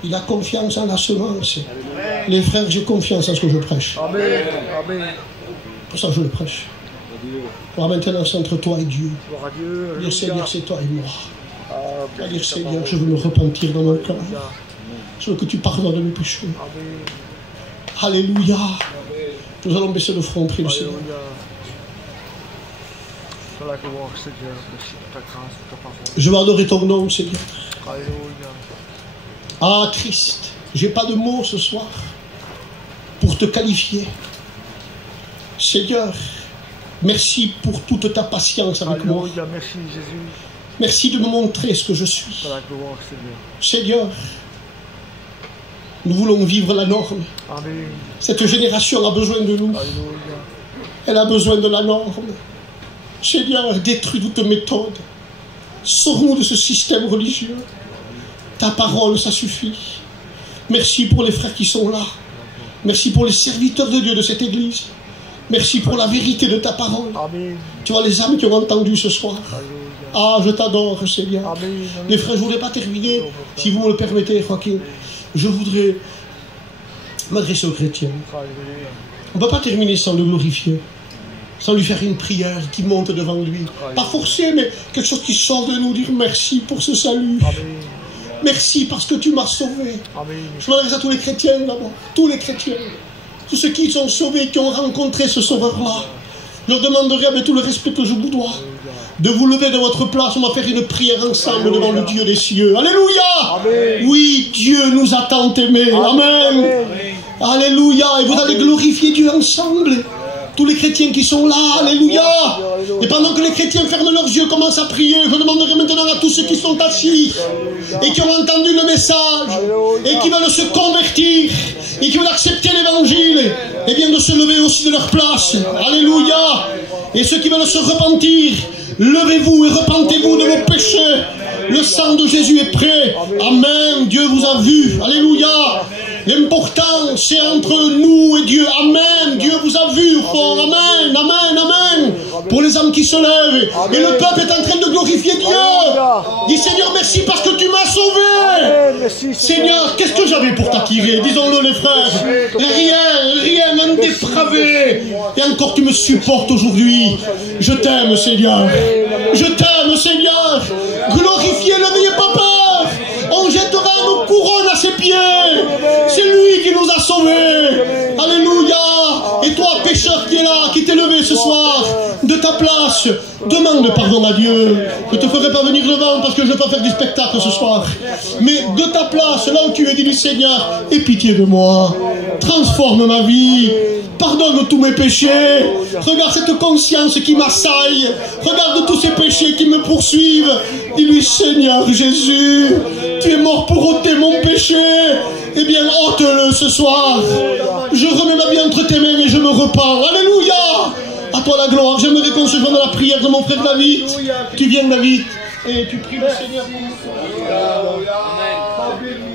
Il a confiance en la semence. Amen. Les frères, j'ai confiance en ce que je prêche. Amen. Amen. Pour ça, je le prêche. Alors maintenant, c'est entre toi et Dieu. Dire, Seigneur, c'est toi et moi. Dire, Seigneur, je veux me repentir dans mon cœur. Je veux que tu pardonnes de mes péchés. Alléluia. Nous allons baisser le front, prier le Seigneur. Je vais adorer ton nom, Seigneur. Ah, Christ, j'ai pas de mots ce soir pour te qualifier. Seigneur, merci pour toute ta patience avec moi. Merci, Jésus. Merci de me montrer ce que je suis. Seigneur, nous voulons vivre la norme. Amen. Cette génération a besoin de nous. Alléluia. Elle a besoin de la norme. Seigneur, détruis toute méthode. Sors-nous de ce système religieux. Ta parole, ça suffit. Merci pour les frères qui sont là. Merci pour les serviteurs de Dieu de cette église. Merci pour la vérité de ta parole. Amen. Tu vois les âmes qui ont entendu ce soir. Alléluia. Ah, je t'adore, Seigneur. Amen. Les frères, je ne voudrais pas terminer, si vous me le permettez, Joaquin. Je voudrais m'adresser aux chrétiens. On ne peut pas terminer sans le glorifier, sans lui faire une prière qui monte devant lui. Pas forcé, mais quelque chose qui sort de nous, dire merci pour ce salut. Amen. Merci parce que tu m'as sauvé. Amen. Je m'adresse à tous les chrétiens là-bas, tous les chrétiens, tous ceux qui sont sauvés, qui ont rencontré ce sauveur-là. Je leur demanderai avec tout le respect que je vous dois de vous lever de votre place. On va faire une prière ensemble. Alléluia. Devant le Dieu des cieux. Alléluia. Amen. Oui, Dieu nous a tant aimés. Amen. Amen. Alléluia. Et vous allez glorifier Dieu ensemble. Tous les chrétiens qui sont là. Alléluia. Et pendant que les chrétiens ferment leurs yeux, commencent à prier, je demanderai maintenant à tous ceux qui sont assis et qui ont entendu le message et qui veulent se convertir et qui veulent accepter l'évangile, et bien de se lever aussi de leur place. Alléluia. Et ceux qui veulent se repentir, levez-vous et repentez-vous de vos péchés. Le sang de Jésus est prêt. Amen. Dieu vous a vu. Alléluia. L'important, c'est entre nous et Dieu. Amen. Dieu vous a vu fort. Amen. Amen. Amen. Pour les âmes qui se lèvent. Et le peuple est en train de glorifier Dieu. Dis Seigneur, merci parce que tu m'as sauvé. Seigneur, qu'est-ce que j'avais pour t'attirer? Disons-le les frères. Rien, un dépravé. Et encore tu me supportes aujourd'hui. Je t'aime Seigneur. Je t'aime Seigneur. Glorifiez-le, n'ayez pas peur. On jettera nos couronnes à ses pieds. C'est lui qui nous a sauvés. Alléluia. Et toi, pécheur qui est là, qui t'es levé ce soir, de ta place, demande pardon à Dieu. Je ne te ferai pas venir devant parce que je ne vais pas faire du spectacle ce soir. Mais de ta place, là où tu es, dis Seigneur, aie pitié de moi. Transforme ma vie. Pardonne tous mes péchés. Regarde cette conscience qui m'assaille. Regarde tous ces péchés qui me poursuivent. Dis-lui, Seigneur Jésus, tu es mort pour ôter mon péché. Eh bien, ôte-le ce soir. Je remets ma vie entre tes mains et je me repens. Alléluia. À toi la gloire. J'aimerais qu'on se joigne à la prière de mon frère David. Tu viens, David, et tu pries le Seigneur pour nous.